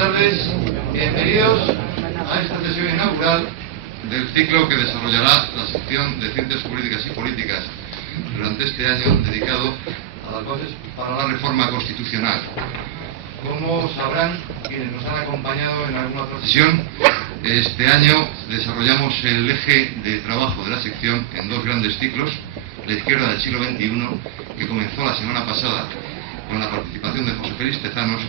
tardes, bienvenidos a esta sesión inaugural del ciclo que desarrollará la sección de Ciencias Jurídicas y Políticas durante este año dedicado a las bases para la reforma constitucional. Como sabrán quienes nos han acompañado en alguna otra sesión, este año desarrollamos el eje de trabajo de la sección en dos grandes ciclos: la izquierda del siglo XXI, que comenzó la semana pasada con la participación de José Félix Tezanos,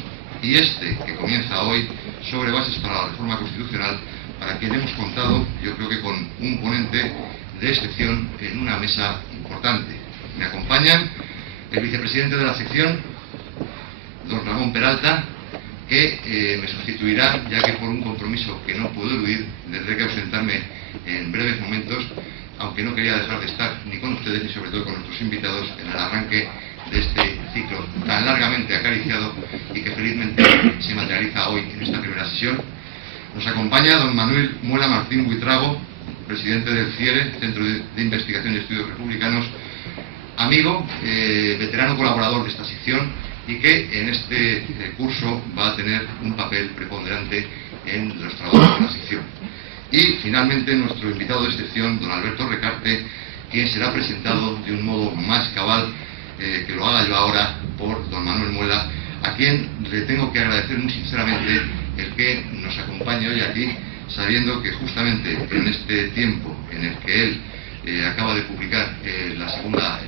y este que comienza hoy sobre bases para la reforma constitucional, para quien hemos contado, yo creo que con un ponente de excepción en una mesa importante. Me acompañan el vicepresidente de la sección, don Ramón Peralta, que me sustituirá, ya que por un compromiso que no puedo eludir tendré que ausentarme en breves momentos, aunque no quería dejar de estar ni con ustedes ni sobre todo con nuestros invitados en el arranque de este ciclo tan largamente acariciado y que felizmente se materializa hoy en esta primera sesión. Nos acompaña don Manuel Muela Martín Buitrago, presidente del CIERE, Centro de Investigación y Estudios Republicanos, amigo, veterano colaborador de esta sección, y que en este curso va a tener un papel preponderante en los trabajos de la sección. Y finalmente nuestro invitado de excepción, don Alberto Recarte, quien será presentado de un modo más cabal que lo haga yo ahora por don Manuel Muela, a quien le tengo que agradecer muy sinceramente el que nos acompañe hoy aquí, sabiendo que justamente en este tiempo en el que él acaba de publicar el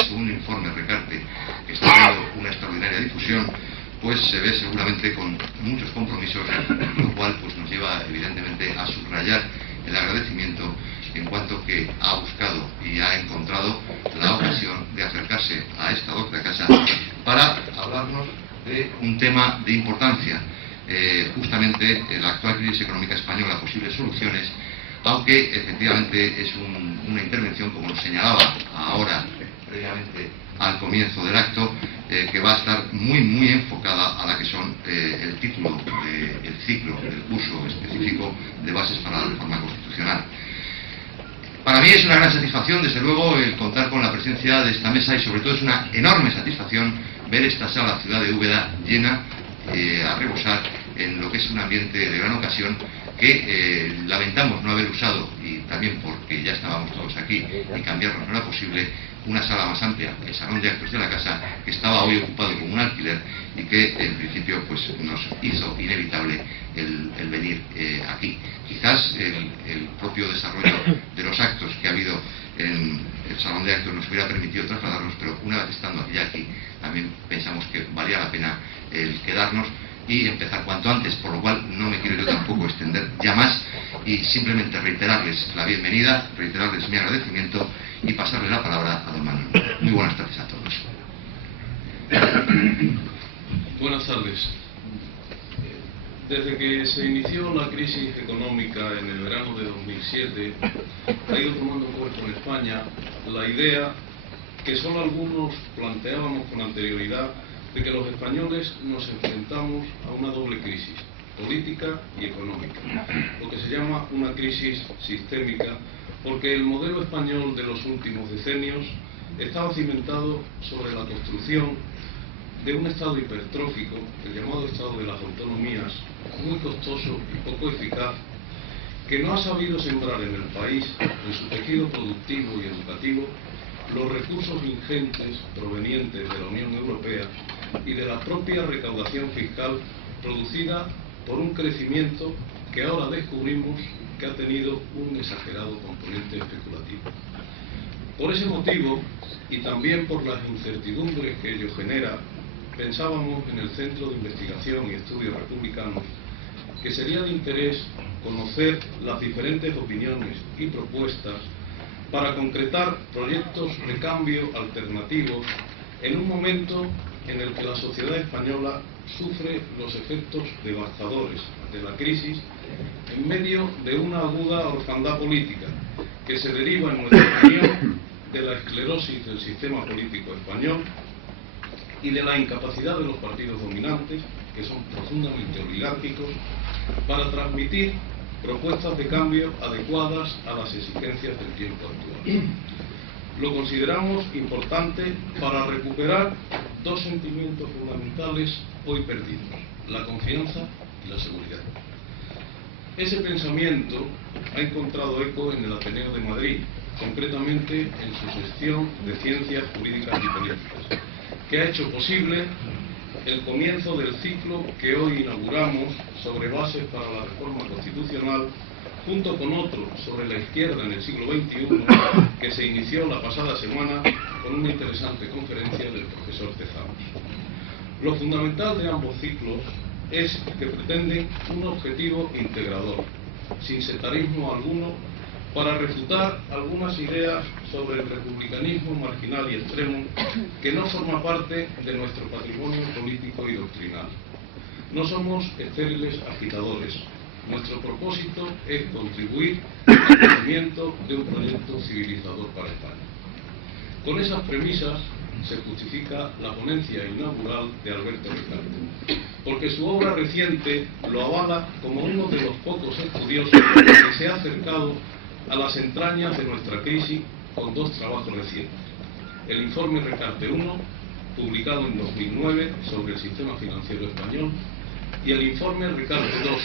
segundo informe Recarte, que está dando una extraordinaria difusión, pues se ve seguramente con muchos compromisos, lo cual pues nos lleva evidentemente a subrayar el agradecimiento en cuanto que ha buscado y ha encontrado la ocasión de acercarse a esta docta casa para hablarnos de un tema de importancia, justamente la actual crisis económica española, posibles soluciones, aunque efectivamente es una intervención, como nos señalaba ahora previamente al comienzo del acto, que va a estar muy enfocada a la que son el título del ciclo del curso específico de bases para la reforma constitucional. Para mí es una gran satisfacción, desde luego, el contar con la presencia de esta mesa, y sobre todo es una enorme satisfacción ver esta sala Ciudad de Úbeda llena a rebosar en lo que es un ambiente de gran ocasión que lamentamos no haber usado, y también porque ya estábamos todos aquí y cambiarlo no era posible, una sala más amplia, el salón de actos de la casa, que estaba hoy ocupado como un alquiler y que en principio pues nos hizo inevitable el venir aquí. Quizás el propio desarrollo de los actos que ha habido en el salón de actos nos hubiera permitido trasladarnos, pero una vez estando ya aquí también pensamos que valía la pena el quedarnos y empezar cuanto antes, por lo cual no me quiero yo tampoco extender ya más y simplemente reiterarles la bienvenida, reiterarles mi agradecimiento y pasarle la palabra a don Manuel. Muy buenas tardes a todos. Buenas tardes. Desde que se inició la crisis económica en el verano de 2007, ha ido tomando cuerpo en España la idea que solo algunos planteábamos con anterioridad de que los españoles nos enfrentamos a una doble crisis, política y económica, lo que se llama una crisis sistémica, porque el modelo español de los últimos decenios estaba cimentado sobre la construcción de un Estado hipertrófico, el llamado Estado de las autonomías, muy costoso y poco eficaz, que no ha sabido sembrar en el país, en su tejido productivo y educativo, los recursos ingentes provenientes de la Unión Europea y de la propia recaudación fiscal producida por un crecimiento que ahora descubrimos que ha tenido un exagerado componente especulativo. Por ese motivo, y también por las incertidumbres que ello genera, pensábamos en el Centro de Investigación y Estudios Republicanos que sería de interés conocer las diferentes opiniones y propuestas para concretar proyectos de cambio alternativos en un momento en el que la sociedad española sufre los efectos devastadores de la crisis en medio de una aguda orfandad política que se deriva, en nuestra opinión, de la esclerosis del sistema político español y de la incapacidad de los partidos dominantes, que son profundamente oligárquicos, para transmitir propuestas de cambio adecuadas a las exigencias del tiempo actual. Lo consideramos importante para recuperar dos sentimientos fundamentales hoy perdidos: la confianza y la seguridad. Ese pensamiento ha encontrado eco en el Ateneo de Madrid, concretamente en su sección de Ciencias Jurídicas y Políticas, que ha hecho posible el comienzo del ciclo que hoy inauguramos sobre bases para la reforma constitucional, junto con otro sobre la izquierda en el siglo XXI, que se inició la pasada semana con una interesante conferencia del profesor Tezanos. Lo fundamental de ambos ciclos es que pretenden un objetivo integrador, sin sectarismo alguno, para refutar algunas ideas sobre el republicanismo marginal y extremo que no forma parte de nuestro patrimonio político y doctrinal. No somos estériles agitadores. Nuestro propósito es contribuir al crecimiento de un proyecto civilizador para España. Con esas premisas se justifica la ponencia inaugural de Alberto Recarte, porque su obra reciente lo avala como uno de los pocos estudiosos que se ha acercado a las entrañas de nuestra crisis con dos trabajos recientes: el informe Recarte 1, publicado en 2009 sobre el sistema financiero español, y el informe Recarte 2,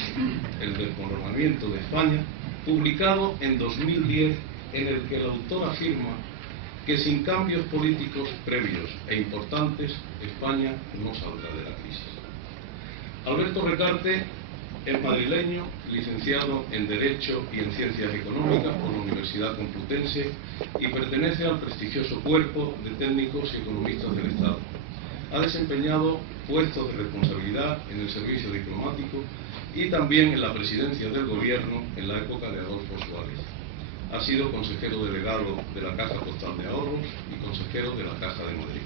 el desmoronamiento de España, publicado en 2010, en el que el autor afirma que sin cambios políticos previos e importantes, España no saldrá de la crisis. Alberto Recarte es madrileño, licenciado en Derecho y en Ciencias Económicas por la Universidad Complutense y pertenece al prestigioso cuerpo de técnicos y economistas del Estado. Ha desempeñado puestos de responsabilidad en el servicio diplomático y también en la presidencia del gobierno en la época de Adolfo Suárez. Ha sido consejero delegado de la Caja Postal de Ahorros y consejero de la Caja de Madrid.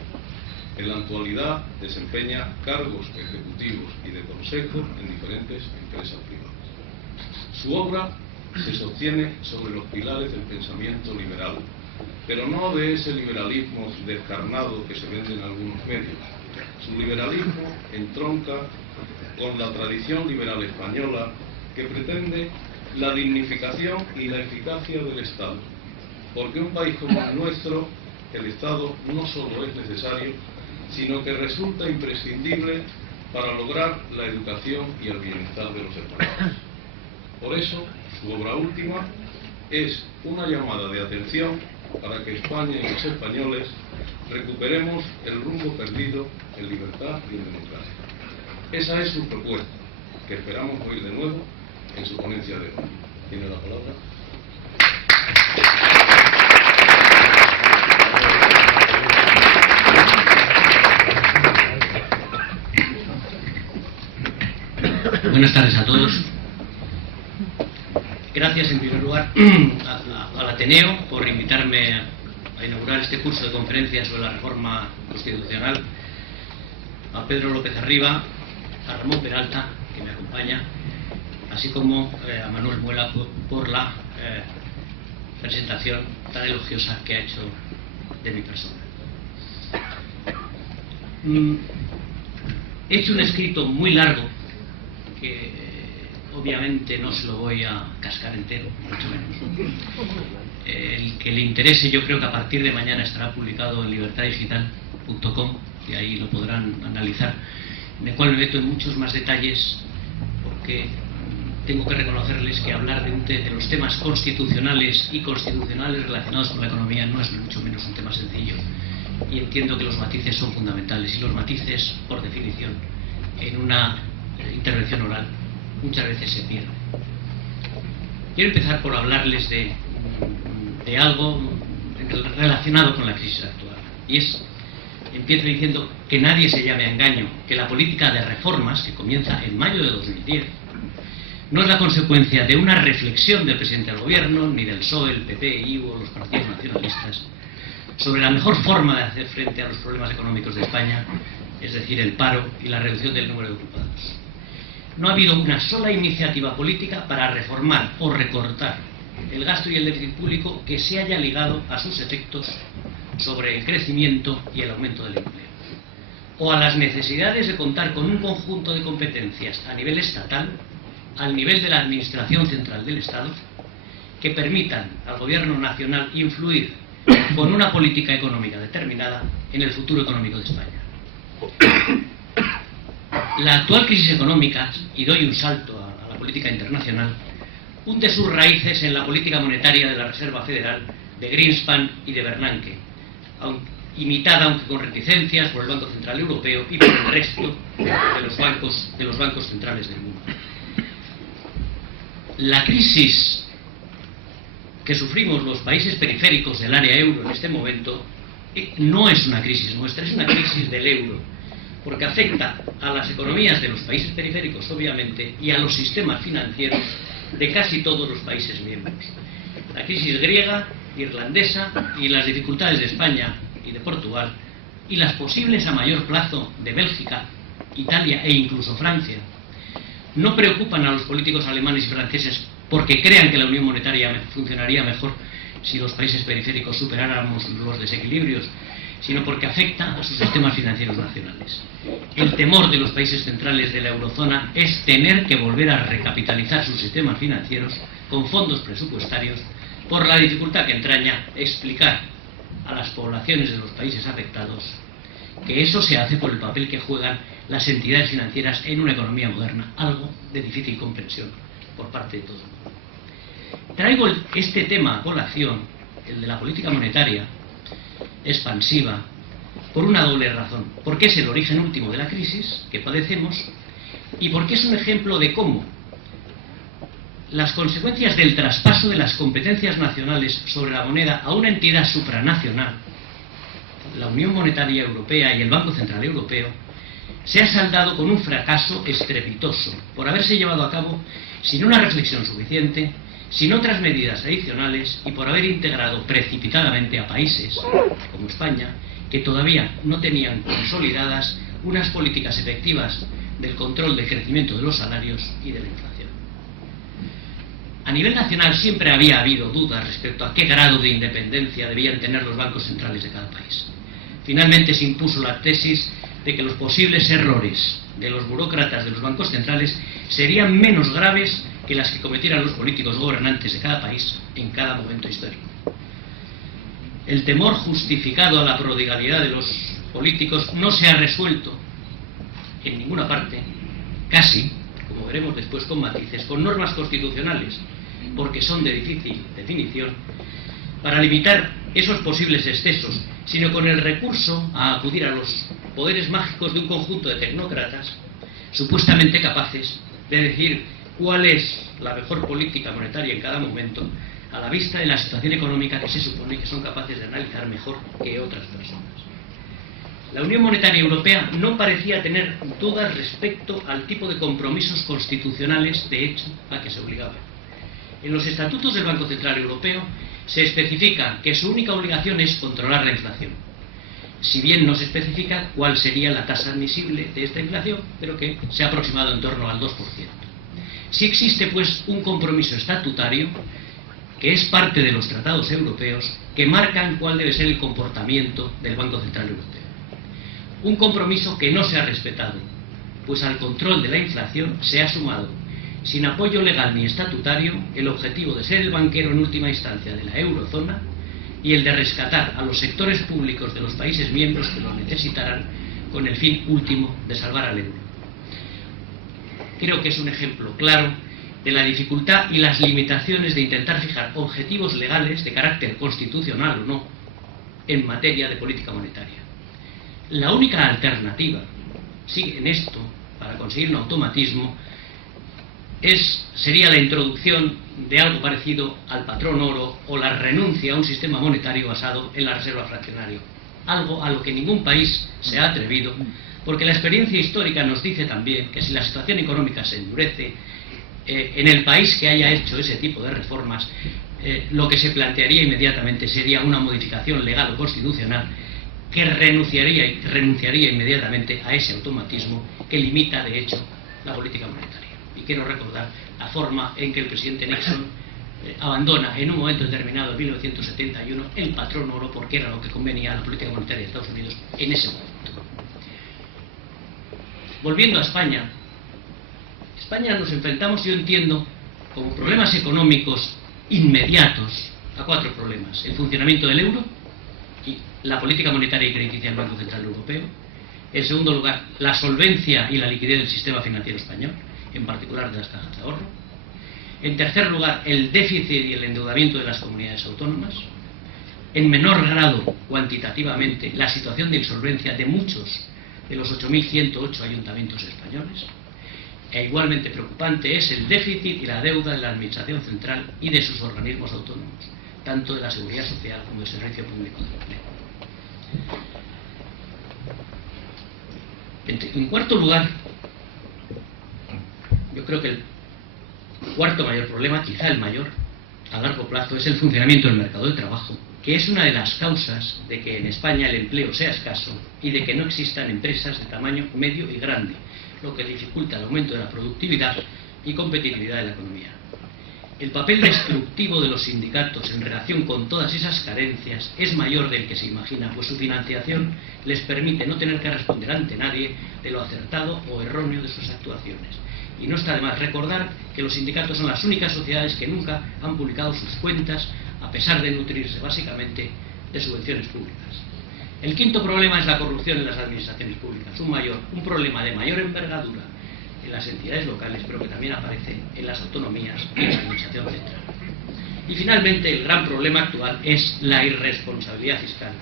En la actualidad desempeña cargos ejecutivos y de consejo en diferentes empresas privadas. Su obra se sostiene sobre los pilares del pensamiento liberal, pero no de ese liberalismo descarnado que se vende en algunos medios. Su liberalismo entronca con la tradición liberal española, que pretende la dignificación y la eficacia del Estado, porque un país como el nuestro, el Estado no solo es necesario, sino que resulta imprescindible para lograr la educación y el bienestar de los españoles. Por eso, su obra última es una llamada de atención para que España y los españoles recuperemos el rumbo perdido en libertad y en democracia. Esa es su propuesta, que esperamos oír de nuevo en su ponencia de hoy. Tiene la palabra. Buenas tardes a todos. Gracias en primer lugar al Ateneo por invitarme a inaugurar este curso de conferencias sobre la reforma constitucional, a Pedro López Arriba, a Ramón Peralta, que me acompaña, así como a Manuel Muela por la presentación tan elogiosa que ha hecho de mi persona. He hecho un escrito muy largo que obviamente no se lo voy a cascar entero, mucho menos. El que le interese, yo creo que a partir de mañana estará publicado en libertaddigital.com y ahí lo podrán analizar, en el cual me meto en muchos más detalles, porque tengo que reconocerles que hablar de los temas constitucionales y constitucionales relacionados con la economía no es mucho menos un tema sencillo, y entiendo que los matices son fundamentales, y los matices, por definición, en una intervención oral muchas veces se pierden. Quiero empezar por hablarles de algo relacionado con la crisis actual, y empiezo diciendo que nadie se llame a engaño, que la política de reformas, que comienza en mayo de 2010, no es la consecuencia de una reflexión del presidente del gobierno, ni del PSOE, el PP, IU o los partidos nacionalistas, sobre la mejor forma de hacer frente a los problemas económicos de España, es decir, el paro y la reducción del número de ocupados. No ha habido una sola iniciativa política para reformar o recortar el gasto y el déficit público que se haya ligado a sus efectos sobre el crecimiento y el aumento del empleo, o a las necesidades de contar con un conjunto de competencias a nivel estatal, al nivel de la Administración Central del Estado, que permitan al Gobierno Nacional influir con una política económica determinada en el futuro económico de España. La actual crisis económica, y doy un salto a la política internacional, hunde sus raíces en la política monetaria de la Reserva Federal, de Greenspan y de Bernanke, imitada, aunque con reticencias, por el Banco Central Europeo y por el resto de los bancos centrales del mundo. La crisis que sufrimos los países periféricos del área euro en este momento no es una crisis nuestra, es una crisis del euro, porque afecta a las economías de los países periféricos, obviamente, y a los sistemas financieros de casi todos los países miembros. La crisis griega, irlandesa y las dificultades de España y de Portugal, y las posibles a mayor plazo de Bélgica, Italia e incluso Francia, no preocupan a los políticos alemanes y franceses porque crean que la unión monetaria funcionaría mejor si los países periféricos superáramos los desequilibrios, sino porque afecta a sus sistemas financieros nacionales. El temor de los países centrales de la eurozona es tener que volver a recapitalizar sus sistemas financieros con fondos presupuestarios por la dificultad que entraña explicar a las poblaciones de los países afectados que eso se hace por el papel que juegan las entidades financieras en una economía moderna, algo de difícil comprensión por parte de todo el mundo. Traigo este tema a colación, el de la política monetaria expansiva, por una doble razón, porque es el origen último de la crisis que padecemos y porque es un ejemplo de cómo las consecuencias del traspaso de las competencias nacionales sobre la moneda a una entidad supranacional, la Unión Monetaria Europea y el Banco Central Europeo, se ha saldado con un fracaso estrepitoso por haberse llevado a cabo sin una reflexión suficiente, sin otras medidas adicionales y por haber integrado precipitadamente a países como España que todavía no tenían consolidadas unas políticas efectivas del control del crecimiento de los salarios y de la inflación. A nivel nacional siempre había habido dudas respecto a qué grado de independencia debían tener los bancos centrales de cada país. Finalmente se impuso la tesis de que los posibles errores de los burócratas de los bancos centrales serían menos graves que las que cometieran los políticos gobernantes de cada país en cada momento histórico. El temor justificado a la prodigalidad de los políticos no se ha resuelto en ninguna parte, casi, como veremos después con matices, con normas constitucionales, porque son de difícil definición, para limitar esos posibles excesos, sino con el recurso a acudir a los poderes mágicos de un conjunto de tecnócratas supuestamente capaces de decir cuál es la mejor política monetaria en cada momento a la vista de la situación económica que se supone que son capaces de analizar mejor que otras personas. La Unión Monetaria Europea no parecía tener dudas respecto al tipo de compromisos constitucionales de hecho a que se obligaba. En los estatutos del Banco Central Europeo se especifica que su única obligación es controlar la inflación, si bien no se especifica cuál sería la tasa admisible de esta inflación, pero que se ha aproximado en torno al 2%. Sí existe, pues, un compromiso estatutario que es parte de los tratados europeos que marcan cuál debe ser el comportamiento del Banco Central Europeo. Un compromiso que no se ha respetado, pues al control de la inflación se ha sumado, sin apoyo legal ni estatutario, el objetivo de ser el banquero en última instancia de la eurozona y el de rescatar a los sectores públicos de los países miembros que lo necesitarán con el fin último de salvar al euro. Creo que es un ejemplo claro de la dificultad y las limitaciones de intentar fijar objetivos legales de carácter constitucional o no en materia de política monetaria. La única alternativa, sí, en esto, para conseguir un automatismo, sería la introducción de algo parecido al patrón oro o la renuncia a un sistema monetario basado en la reserva fraccionaria. Algo a lo que ningún país se ha atrevido, porque la experiencia histórica nos dice también que si la situación económica se endurece, en el país que haya hecho ese tipo de reformas, lo que se plantearía inmediatamente sería una modificación legal o constitucional que renunciaría inmediatamente a ese automatismo que limita, de hecho, la política monetaria. Y quiero recordar la forma en que el presidente Nixon abandona en un momento determinado, en 1971, el patrón oro porque era lo que convenía a la política monetaria de Estados Unidos en ese momento. Volviendo a España, nos enfrentamos, yo entiendo, como problemas económicos inmediatos a 4 problemas: el funcionamiento del euro y la política monetaria y crediticia del Banco Central Europeo, En segundo lugar, la solvencia y la liquidez del sistema financiero español, en particular de las cajas de ahorro. En tercer lugar, el déficit y el endeudamiento de las comunidades autónomas. En menor grado, cuantitativamente, la situación de insolvencia de muchos de los 8.108 ayuntamientos españoles. E igualmente preocupante es el déficit y la deuda de la Administración Central y de sus organismos autónomos, tanto de la Seguridad Social como del Servicio Público de Empleo. En cuarto lugar, yo creo que el cuarto mayor problema, quizá el mayor, a largo plazo, es el funcionamiento del mercado de trabajo, que es una de las causas de que en España el empleo sea escaso y de que no existan empresas de tamaño medio y grande, lo que dificulta el aumento de la productividad y competitividad de la economía. El papel destructivo de los sindicatos en relación con todas esas carencias es mayor del que se imagina, pues su financiación les permite no tener que responder ante nadie de lo acertado o erróneo de sus actuaciones. Y no está de más recordar que los sindicatos son las únicas sociedades que nunca han publicado sus cuentas, a pesar de nutrirse básicamente de subvenciones públicas. El quinto problema es la corrupción en las administraciones públicas, un problema de mayor envergadura en las entidades locales, pero que también aparece en las autonomías y en la administración central. Y finalmente, el gran problema actual es la irresponsabilidad fiscal,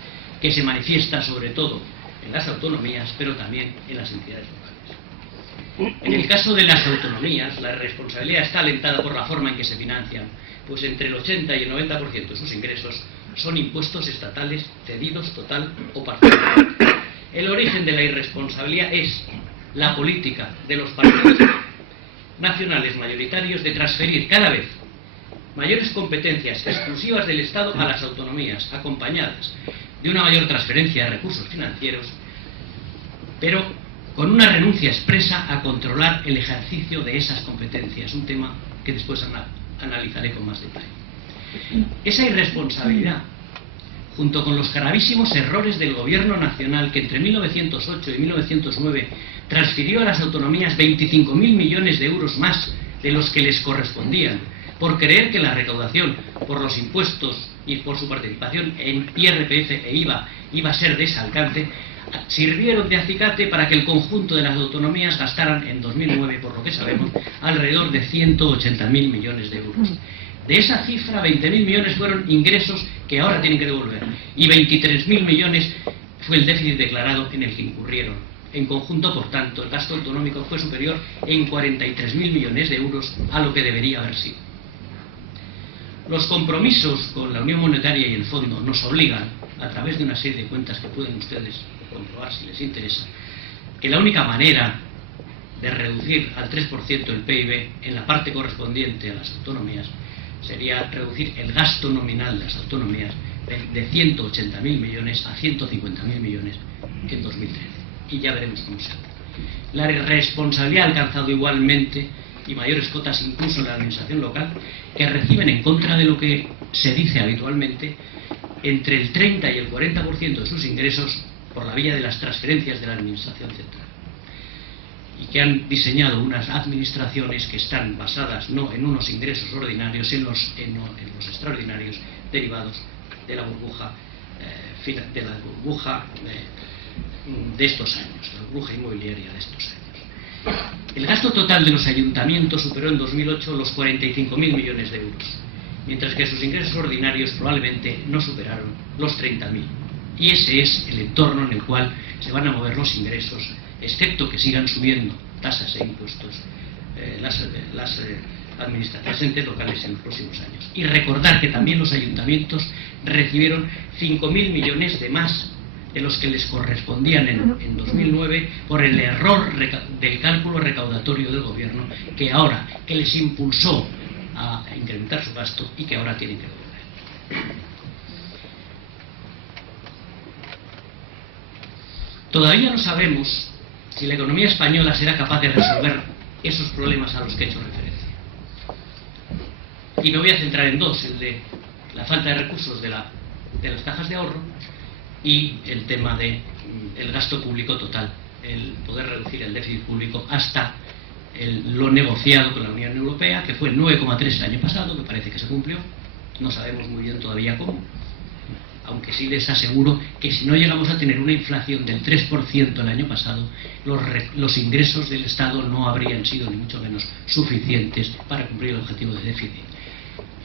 que se manifiesta sobre todo en las autonomías, pero también en las entidades locales. En el caso de las autonomías, la irresponsabilidad está alentada por la forma en que se financian, pues entre el 80 y el 90% de sus ingresos son impuestos estatales cedidos total o parcialmente. El origen de la irresponsabilidad es la política de los partidos nacionales mayoritarios de transferir cada vez mayores competencias exclusivas del Estado a las autonomías, acompañadas de una mayor transferencia de recursos financieros, pero con una renuncia expresa a controlar el ejercicio de esas competencias, un tema que después analizaré con más detalle. Esa irresponsabilidad, junto con los gravísimos errores del Gobierno nacional, que entre 1908 y 1909 transfirió a las autonomías 25.000 millones de euros más de los que les correspondían, por creer que la recaudación por los impuestos y por su participación en IRPF e IVA iba a ser de ese alcance, sirvieron de acicate para que el conjunto de las autonomías gastaran en 2009, por lo que sabemos, alrededor de 180.000 millones de euros. De esa cifra, 20.000 millones fueron ingresos que ahora tienen que devolver, y 23.000 millones fue el déficit declarado en el que incurrieron. En conjunto, por tanto, el gasto autonómico fue superior en 43.000 millones de euros a lo que debería haber sido. Los compromisos con la Unión Monetaria y el Fondo nos obligan, a través de una serie de cuentas que pueden ustedes comprobar si les interesa, que la única manera de reducir al 3% el PIB en la parte correspondiente a las autonomías sería reducir el gasto nominal de las autonomías de 180.000 millones a 150.000 millones en 2013. Y ya veremos cómo se hace. La responsabilidad ha alcanzado igualmente y mayores cotas incluso en la administración local, que reciben, en contra de lo que se dice habitualmente, entre el 30 y el 40% de sus ingresos por la vía de las transferencias de la administración central, y que han diseñado unas administraciones que están basadas no en unos ingresos ordinarios, en los extraordinarios derivados de la burbuja de estos años, la burbuja inmobiliaria de estos años. El gasto total de los ayuntamientos superó en 2008 los 45.000 millones de euros, mientras que sus ingresos ordinarios probablemente no superaron los 30.000. Y ese es el entorno en el cual se van a mover los ingresos, excepto que sigan subiendo tasas e impuestos las administraciones entes locales en los próximos años. Y recordar que también los ayuntamientos recibieron 5.000 millones de más de los que les correspondían en 2009 por el error del cálculo recaudatorio del gobierno, que les impulsó a incrementar su gasto y que ahora tienen que devolver. Todavía no sabemos si la economía española será capaz de resolver esos problemas a los que he hecho referencia. Y me voy a centrar en dos: el de la falta de recursos de las cajas de ahorro y el tema del gasto público total, el poder reducir el déficit público hasta lo negociado con la Unión Europea, que fue el 9,3 el año pasado, que parece que se cumplió, no sabemos muy bien todavía cómo, aunque sí les aseguro que si no llegamos a tener una inflación del 3% el año pasado, los ingresos del Estado no habrían sido ni mucho menos suficientes para cumplir el objetivo de déficit.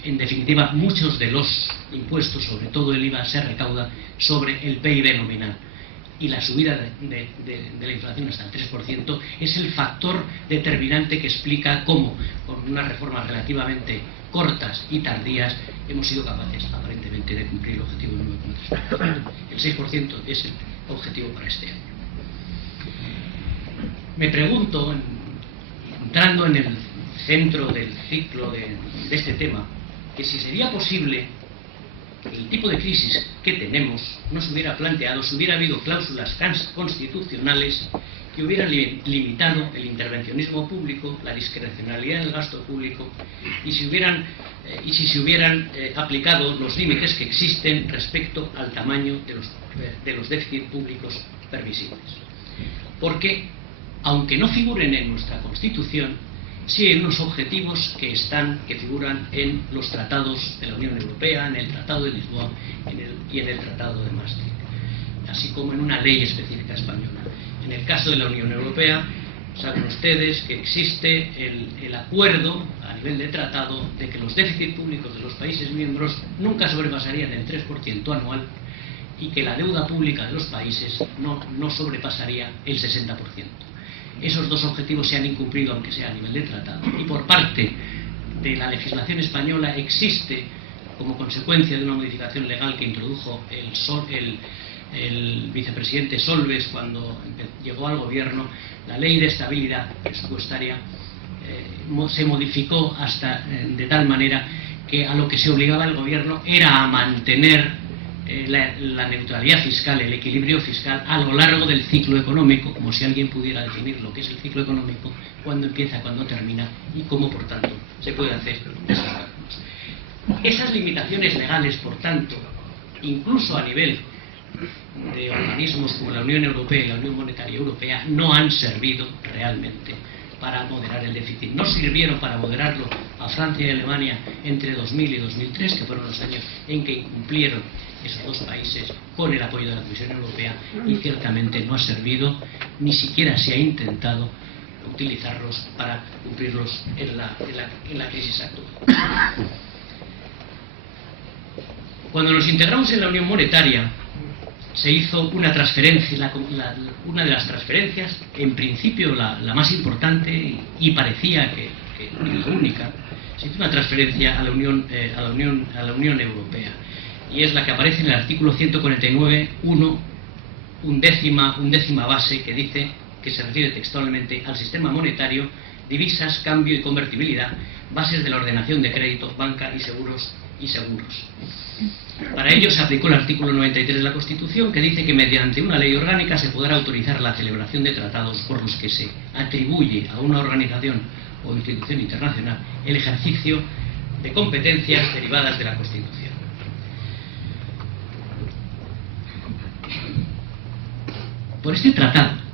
En definitiva, muchos de los impuestos, sobre todo el IVA, se recauda sobre el PIB nominal. Y la subida de la inflación hasta el 3% es el factor determinante que explica cómo, con unas reformas relativamente cortas y tardías, hemos sido capaces, aparentemente, de cumplir el objetivo del 9,3%. El 6% es el objetivo para este año. Me pregunto, entrando en el centro del ciclo de este tema, que si sería posible el tipo de crisis que tenemos no se hubiera planteado si hubiera habido cláusulas constitucionales que hubieran limitado el intervencionismo público, la discrecionalidad del gasto público, y si se hubieran aplicado los límites que existen respecto al tamaño de los déficits públicos permisibles. Porque, aunque no figuren en nuestra Constitución, sí hay unos objetivos que figuran en los tratados de la Unión Europea, en el Tratado de Lisboa y en el Tratado de Maastricht, así como en una ley específica española. En el caso de la Unión Europea, saben ustedes que existe el acuerdo a nivel de tratado de que los déficits públicos de los países miembros nunca sobrepasarían el 3% anual y que la deuda pública de los países no sobrepasaría el 60%. Esos dos objetivos se han incumplido, aunque sea a nivel de tratado. Y por parte de la legislación española existe, como consecuencia de una modificación legal que introdujo el vicepresidente Solbes cuando llegó al gobierno, la ley de estabilidad presupuestaria se modificó de tal manera que a lo que se obligaba el gobierno era a mantener la neutralidad fiscal, el equilibrio fiscal a lo largo del ciclo económico, como si alguien pudiera definir lo que es el ciclo económico, cuándo empieza, cuándo termina y cómo, por tanto, se puede hacer esos cálculos. Esas limitaciones legales, por tanto, incluso a nivel de organismos como la Unión Europea y la Unión Monetaria Europea, no han servido realmente para moderar el déficit. No sirvieron para moderarlo a Francia y Alemania entre 2000 y 2003, que fueron los años en que incumplieron esos dos países con el apoyo de la Comisión Europea, y ciertamente no ha servido, ni siquiera se ha intentado utilizarlos para cumplirlos en la crisis actual. Cuando nos integramos en la Unión Monetaria, se hizo una transferencia, una de las transferencias, en principio la más importante y parecía que la única. Se hizo una transferencia a la Unión Europea, y es la que aparece en el artículo 149.1, undécima base, que dice, que se refiere textualmente al sistema monetario, divisas, cambio y convertibilidad, bases de la ordenación de crédito, banca y seguros. Para ello se aplicó el artículo 93 de la Constitución, que dice que mediante una ley orgánica se podrá autorizar la celebración de tratados por los que se atribuye a una organización o institución internacional el ejercicio de competencias derivadas de la Constitución. Por este tratado,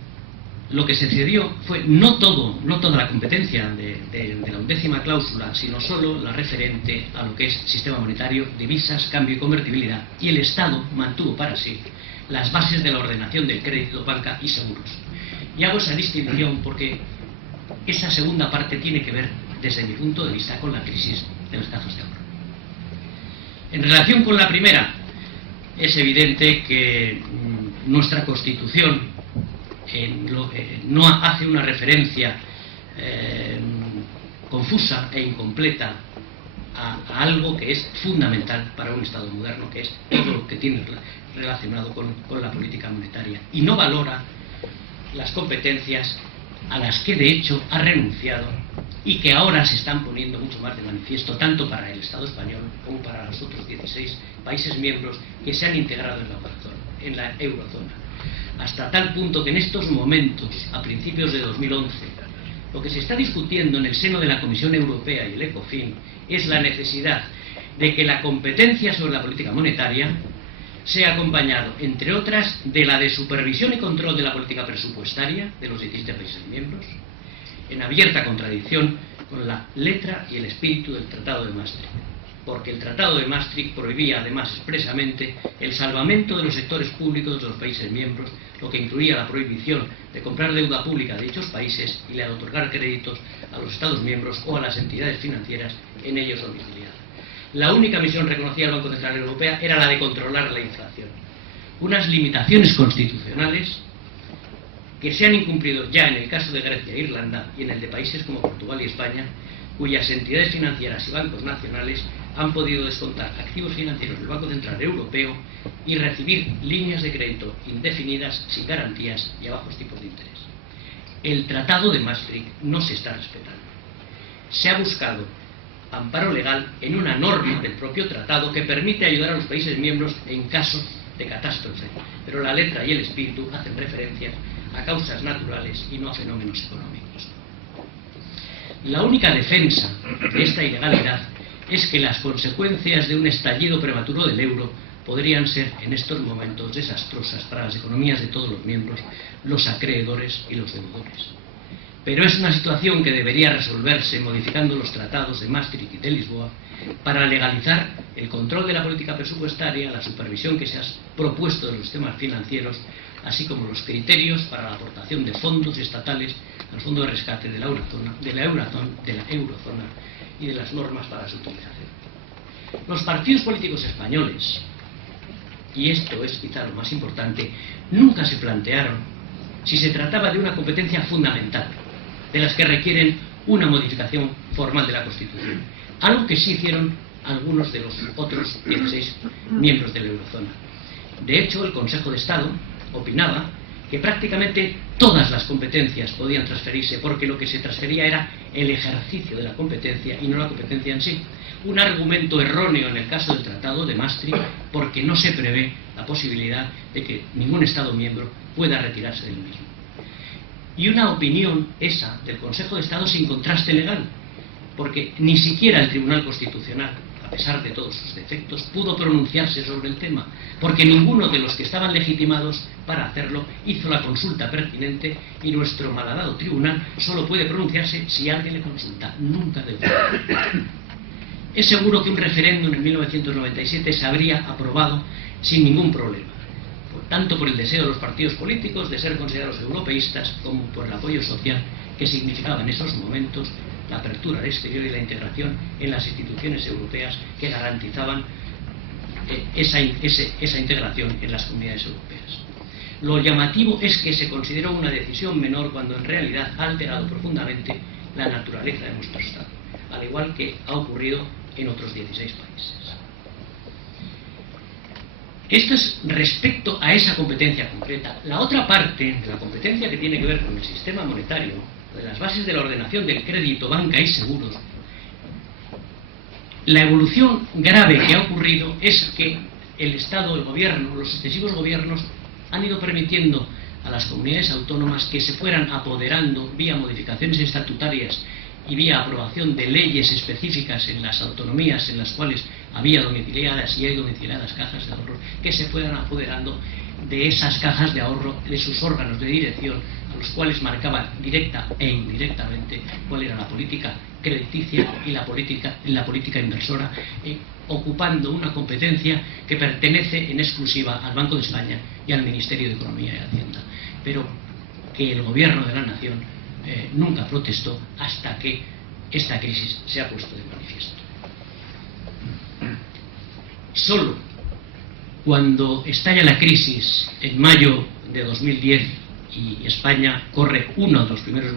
lo que se cedió fue no toda la competencia de la 11ª cláusula, sino solo la referente a lo que es sistema monetario, divisas, cambio y convertibilidad, y el Estado mantuvo para sí las bases de la ordenación del crédito, banca y seguros. Y hago esa distinción porque esa segunda parte tiene que ver, desde mi punto de vista, con la crisis de las cajas de ahorro. En relación con la primera, es evidente que nuestra Constitución no hace una referencia confusa e incompleta a algo que es fundamental para un Estado moderno, que es todo lo que tiene relacionado con la política monetaria, y no valora las competencias a las que de hecho ha renunciado y que ahora se están poniendo mucho más de manifiesto, tanto para el Estado español como para los otros 16 países miembros que se han integrado en la eurozona. Hasta tal punto que en estos momentos, a principios de 2011, lo que se está discutiendo en el seno de la Comisión Europea y el ECOFIN es la necesidad de que la competencia sobre la política monetaria sea acompañado, entre otras, de la de supervisión y control de la política presupuestaria de los 17 países miembros, en abierta contradicción con la letra y el espíritu del Tratado de Maastricht. porque el Tratado de Maastricht prohibía además expresamente el salvamento de los sectores públicos de los países miembros, lo que incluía la prohibición de comprar deuda pública de dichos países y la de otorgar créditos a los Estados miembros o a las entidades financieras en ellos domiciliadas. La única misión reconocida del Banco Central Europeo era la de controlar la inflación. Unas limitaciones constitucionales que se han incumplido ya en el caso de Grecia e Irlanda y en el de países como Portugal y España, cuyas entidades financieras y bancos nacionales han podido descontar activos financieros del Banco Central Europeo y recibir líneas de crédito indefinidas sin garantías y a bajos tipos de interés. El Tratado de Maastricht no se está respetando. Se ha buscado amparo legal en una norma del propio tratado que permite ayudar a los países miembros en caso de catástrofe, pero la letra y el espíritu hacen referencias a causas naturales y no a fenómenos económicos. La única defensa de esta ilegalidad es que las consecuencias de un estallido prematuro del euro podrían ser en estos momentos desastrosas para las economías de todos los miembros, los acreedores y los deudores. Pero es una situación que debería resolverse modificando los tratados de Maastricht y de Lisboa para legalizar el control de la política presupuestaria, la supervisión que se ha propuesto de los sistemas financieros, así como los criterios para la aportación de fondos estatales al fondo de rescate de la eurozona y de las normas para su utilización. Los partidos políticos españoles, y esto es quizá lo más importante, nunca se plantearon si se trataba de una competencia fundamental, de las que requieren una modificación formal de la Constitución, algo que sí hicieron algunos de los otros 16 miembros de la eurozona. De hecho, el Consejo de Estado opinaba que prácticamente todas las competencias podían transferirse, porque lo que se transfería era el ejercicio de la competencia y no la competencia en sí. Un argumento erróneo en el caso del Tratado de Maastricht, porque no se prevé la posibilidad de que ningún Estado miembro pueda retirarse del mismo. Y una opinión esa del Consejo de Estado sin contraste legal, porque ni siquiera el Tribunal Constitucional, a pesar de todos sus defectos, pudo pronunciarse sobre el tema, porque ninguno de los que estaban legitimados para hacerlo hizo la consulta pertinente, y nuestro malhadado tribunal solo puede pronunciarse si alguien le consulta, nunca de verdad. Es seguro que un referéndum en 1997 se habría aprobado sin ningún problema, tanto por el deseo de los partidos políticos de ser considerados europeístas como por el apoyo social que significaba en esos momentos la apertura al exterior y la integración en las instituciones europeas que garantizaban esa integración en las comunidades europeas. Lo llamativo es que se consideró una decisión menor cuando en realidad ha alterado profundamente la naturaleza de nuestro Estado, al igual que ha ocurrido en otros 16 países. Esto es respecto a esa competencia concreta. La otra parte de la competencia que tiene que ver con el sistema monetario, de las bases de la ordenación del crédito, banca y seguros, la evolución grave que ha ocurrido es que el Estado, el gobierno, los sucesivos gobiernos han ido permitiendo a las comunidades autónomas que se fueran apoderando vía modificaciones estatutarias y vía aprobación de leyes específicas en las autonomías en las cuales había domiciliadas y hay domiciliadas cajas de ahorro, que se fueran apoderando de esas cajas de ahorro, de sus órganos de dirección, a los cuales marcaban directa e indirectamente cuál era la política crediticia y la política inversora, ocupando una competencia que pertenece en exclusiva al Banco de España y al Ministerio de Economía y Hacienda, pero que el gobierno de la nación nunca protestó hasta que esta crisis se ha puesto de manifiesto. Solo cuando estalla la crisis en mayo de 2010 y España corre uno de los primeros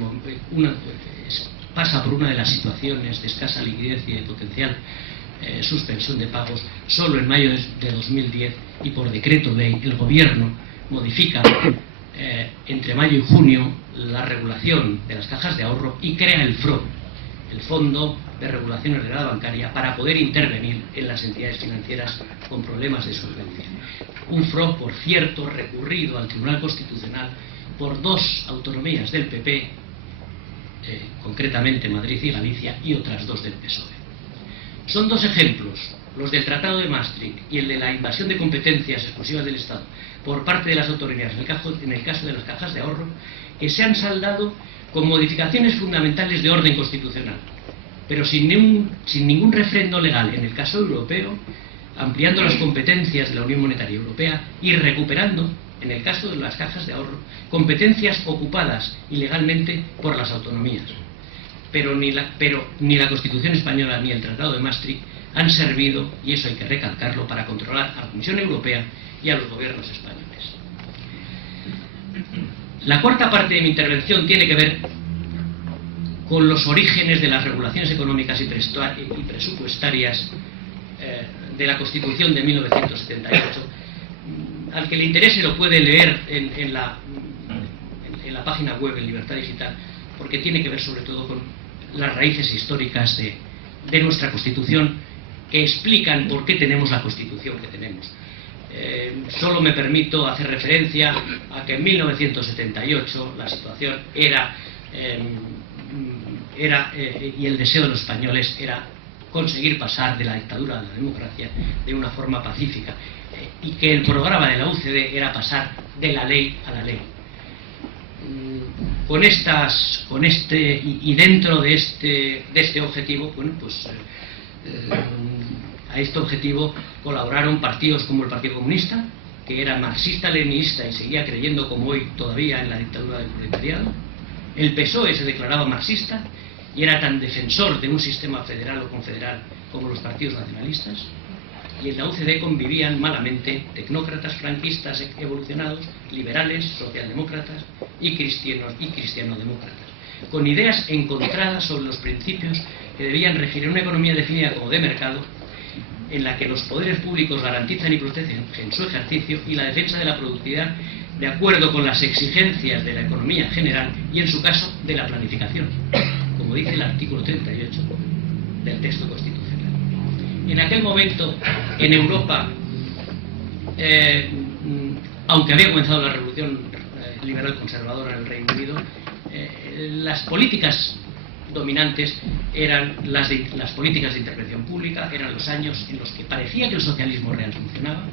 pasa por una de las situaciones de escasa liquidez y de potencial suspensión de pagos, solo en mayo de 2010 y por decreto ley el gobierno modifica entre mayo y junio la regulación de las cajas de ahorro y crea el FRO, el Fondo de Regulación Ordenada Bancaria, para poder intervenir en las entidades financieras con problemas de solvencia. Un FRO, por cierto, recurrido al Tribunal Constitucional por dos autonomías del PP, concretamente Madrid y Galicia, y otras dos del PSOE. Son dos ejemplos, los del Tratado de Maastricht y el de la invasión de competencias exclusivas del Estado por parte de las autonomías en el caso de las cajas de ahorro, que se han saldado con modificaciones fundamentales de orden constitucional. pero sin ningún refrendo legal en el caso europeo, ampliando las competencias de la Unión Monetaria Europea y recuperando, en el caso de las cajas de ahorro, competencias ocupadas ilegalmente por las autonomías. Pero ni la Constitución española ni el Tratado de Maastricht han servido, y eso hay que recalcarlo, para controlar a la Comisión Europea y a los gobiernos españoles. La cuarta parte de mi intervención tiene que ver con los orígenes de las regulaciones económicas y presupuestarias de la Constitución de 1978. Al que le interese lo puede leer en la página web en Libertad Digital, porque tiene que ver sobre todo con las raíces históricas de nuestra Constitución, que explican por qué tenemos la Constitución que tenemos. Solo me permito hacer referencia a que en 1978 la situación era y el deseo de los españoles era conseguir pasar de la dictadura a la democracia de una forma pacífica, y que el programa de la UCD era pasar de la ley a la ley. Y dentro de este objetivo, bueno, pues a este objetivo colaboraron partidos como el Partido Comunista, que era marxista-leninista y seguía creyendo, como hoy todavía, en la dictadura del proletariado. El PSOE se declaraba marxista y era tan defensor de un sistema federal o confederal como los partidos nacionalistas. Y en la UCD convivían malamente tecnócratas franquistas evolucionados, liberales, socialdemócratas y cristianodemócratas, con ideas encontradas sobre los principios que debían regir en una economía definida como de mercado, en la que los poderes públicos garantizan y protegen en su ejercicio, y la defensa de la productividad de acuerdo con las exigencias de la economía en general y, en su caso, de la planificación, como dice el artículo 38 del texto constitucional. En aquel momento, en Europa, aunque había comenzado la revolución liberal conservadora en el Reino Unido, las políticas dominantes eran las políticas de intervención pública. Eran los años en los que parecía que el socialismo real funcionaba,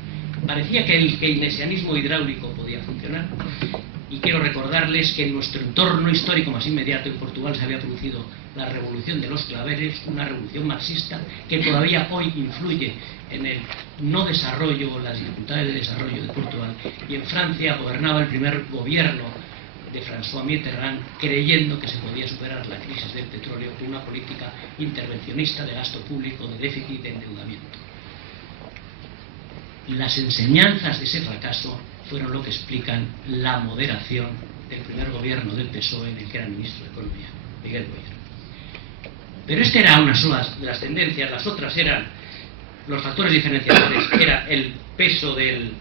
parecía que el keynesianismo hidráulico podía funcionar. Y quiero recordarles que en nuestro entorno histórico más inmediato, en Portugal, se había producido la revolución de los claveres, una revolución marxista que todavía hoy influye en el no desarrollo, las dificultades de desarrollo de Portugal. Y en Francia gobernaba el primer gobierno de François Mitterrand, creyendo que se podía superar la crisis del petróleo con una política intervencionista de gasto público, de déficit y de endeudamiento. Las enseñanzas de ese fracaso fueron lo que explican la moderación del primer gobierno del PSOE, en el que era ministro de Economía, Miguel Boyer. Pero esta era una sola de las tendencias. Las otras eran los factores diferenciadores, era el peso del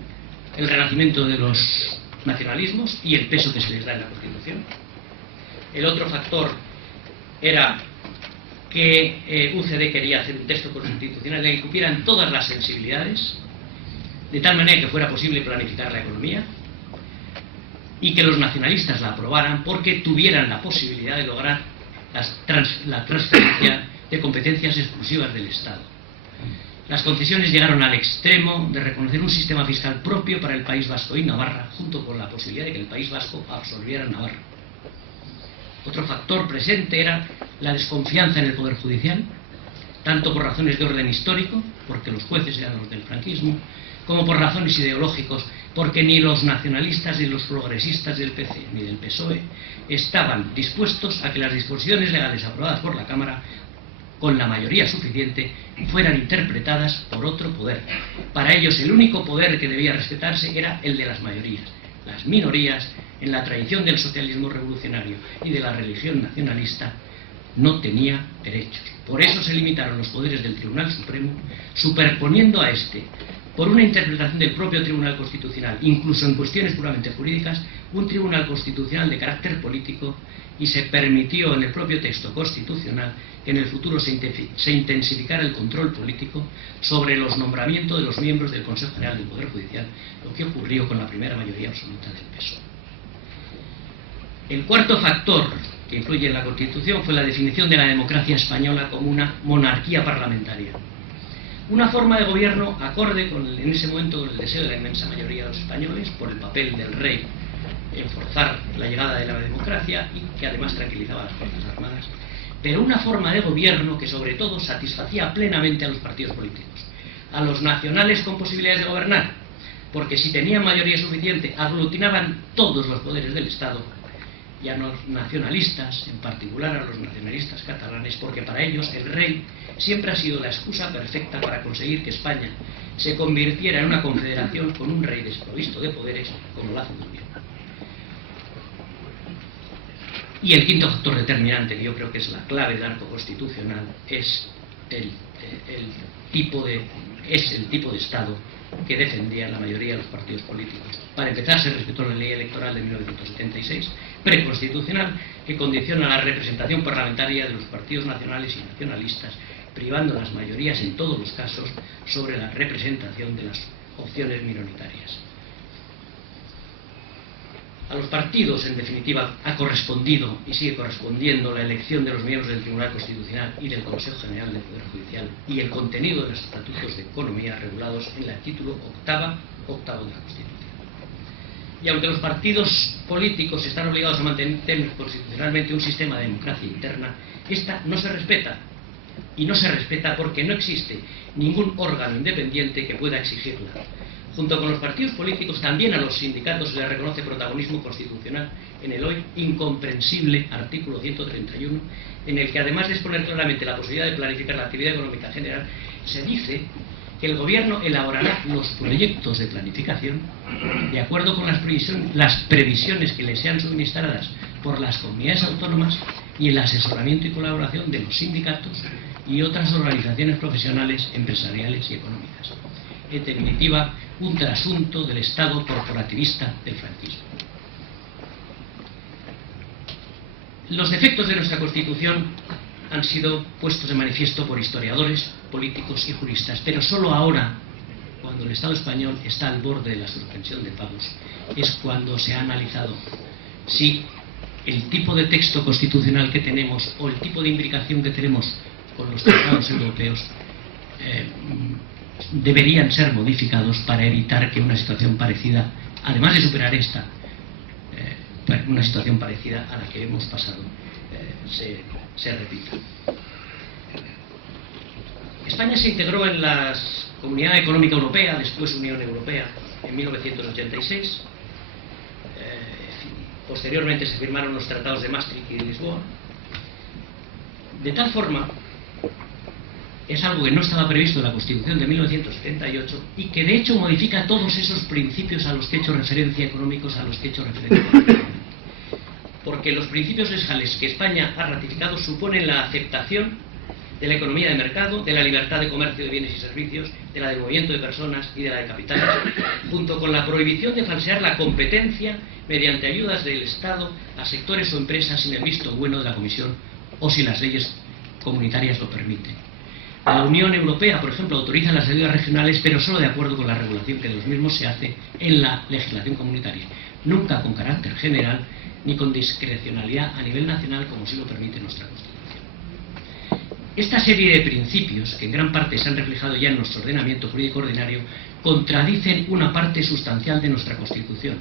renacimiento de los nacionalismos y el peso que se les da en la Constitución. El otro factor era que UCD quería hacer un texto constitucional en el que cupieran todas las sensibilidades, de tal manera que fuera posible planificar la economía, y que los nacionalistas la aprobaran porque tuvieran la posibilidad de lograr la transferencia de competencias exclusivas del Estado. Las concesiones llegaron al extremo de reconocer un sistema fiscal propio para el País Vasco y Navarra, junto con la posibilidad de que el País Vasco absorbiera Navarra. Otro factor presente era la desconfianza en el Poder Judicial, tanto por razones de orden histórico, porque los jueces eran los del franquismo, como por razones ideológicos, porque ni los nacionalistas ni los progresistas del PC ni del PSOE estaban dispuestos a que las disposiciones legales aprobadas por la Cámara, con la mayoría suficiente, fueran interpretadas por otro poder. Para ellos el único poder que debía respetarse era el de las mayorías. Las minorías, en la tradición del socialismo revolucionario y de la religión nacionalista, no tenía derechos. Por eso se limitaron los poderes del Tribunal Supremo, superponiendo a este, por una interpretación del propio Tribunal Constitucional, incluso en cuestiones puramente jurídicas, un Tribunal Constitucional de carácter político, y se permitió en el propio texto constitucional que en el futuro se intensificara el control político sobre los nombramientos de los miembros del Consejo General del Poder Judicial, lo que ocurrió con la primera mayoría absoluta del PSOE. El cuarto factor que influye en la Constitución fue la definición de la democracia española como una monarquía parlamentaria. Una forma de gobierno acorde con, en ese momento, el deseo de la inmensa mayoría de los españoles por el papel del rey en forzar la llegada de la democracia, y que además tranquilizaba a las Fuerzas Armadas, pero una forma de gobierno que sobre todo satisfacía plenamente a los partidos políticos, a los nacionales con posibilidades de gobernar, porque si tenían mayoría suficiente aglutinaban todos los poderes del Estado, y a los nacionalistas, en particular a los nacionalistas catalanes, porque para ellos el rey siempre ha sido la excusa perfecta para conseguir que España se convirtiera en una confederación con un rey desprovisto de poderes como la Unión. Y el quinto factor determinante, que yo creo que es la clave del arco constitucional, es el tipo de Estado que defendían la mayoría de los partidos políticos. Para empezar, se respetó la ley electoral de 1976, preconstitucional, que condiciona la representación parlamentaria de los partidos nacionales y nacionalistas, privando las mayorías en todos los casos sobre la representación de las opciones minoritarias. A los partidos, en definitiva, ha correspondido y sigue correspondiendo la elección de los miembros del Tribunal Constitucional y del Consejo General del Poder Judicial y el contenido de los estatutos de economía regulados en el título octavo de la Constitución. Y aunque los partidos políticos están obligados a mantener constitucionalmente un sistema de democracia interna, esta no se respeta. Y no se respeta porque no existe ningún órgano independiente que pueda exigirla. Junto con los partidos políticos, también a los sindicatos se les reconoce protagonismo constitucional en el hoy incomprensible artículo 131, en el que, además de exponer claramente la posibilidad de planificar la actividad económica general, se dice que el Gobierno elaborará los proyectos de planificación de acuerdo con las previsiones que les sean suministradas por las comunidades autónomas y el asesoramiento y colaboración de los sindicatos y otras organizaciones profesionales, empresariales y económicas. En definitiva, un trasunto del Estado corporativista del franquismo. Los defectos de nuestra Constitución han sido puestos de manifiesto por historiadores, políticos y juristas, pero solo ahora, cuando el Estado español está al borde de la suspensión de pagos, es cuando se ha analizado si el tipo de texto constitucional que tenemos o el tipo de imbricación que tenemos con los tratados europeos deberían ser modificados para evitar que una situación parecida, además de superar esta, una situación parecida a la que hemos pasado, se repita. España se integró en la Comunidad Económica Europea, después Unión Europea, en 1986. Posteriormente se firmaron los tratados de Maastricht y de Lisboa. De tal forma, es algo que no estaba previsto en la Constitución de 1978 y que de hecho modifica todos esos principios a los que he hecho referencia, económicos a los que he hecho referencia. Porque los principios legales que España ha ratificado suponen la aceptación de la economía de mercado, de la libertad de comercio de bienes y servicios, de la de movimiento de personas y de la de capitales, junto con la prohibición de falsear la competencia mediante ayudas del Estado a sectores o empresas sin el visto bueno de la Comisión o si las leyes comunitarias lo permiten. La Unión Europea, por ejemplo, autoriza las ayudas regionales, pero solo de acuerdo con la regulación que de los mismos se hace en la legislación comunitaria, nunca con carácter general ni con discrecionalidad a nivel nacional, como sí lo permite nuestra Constitución. Esta serie de principios, que en gran parte se han reflejado ya en nuestro ordenamiento jurídico ordinario, contradicen una parte sustancial de nuestra Constitución.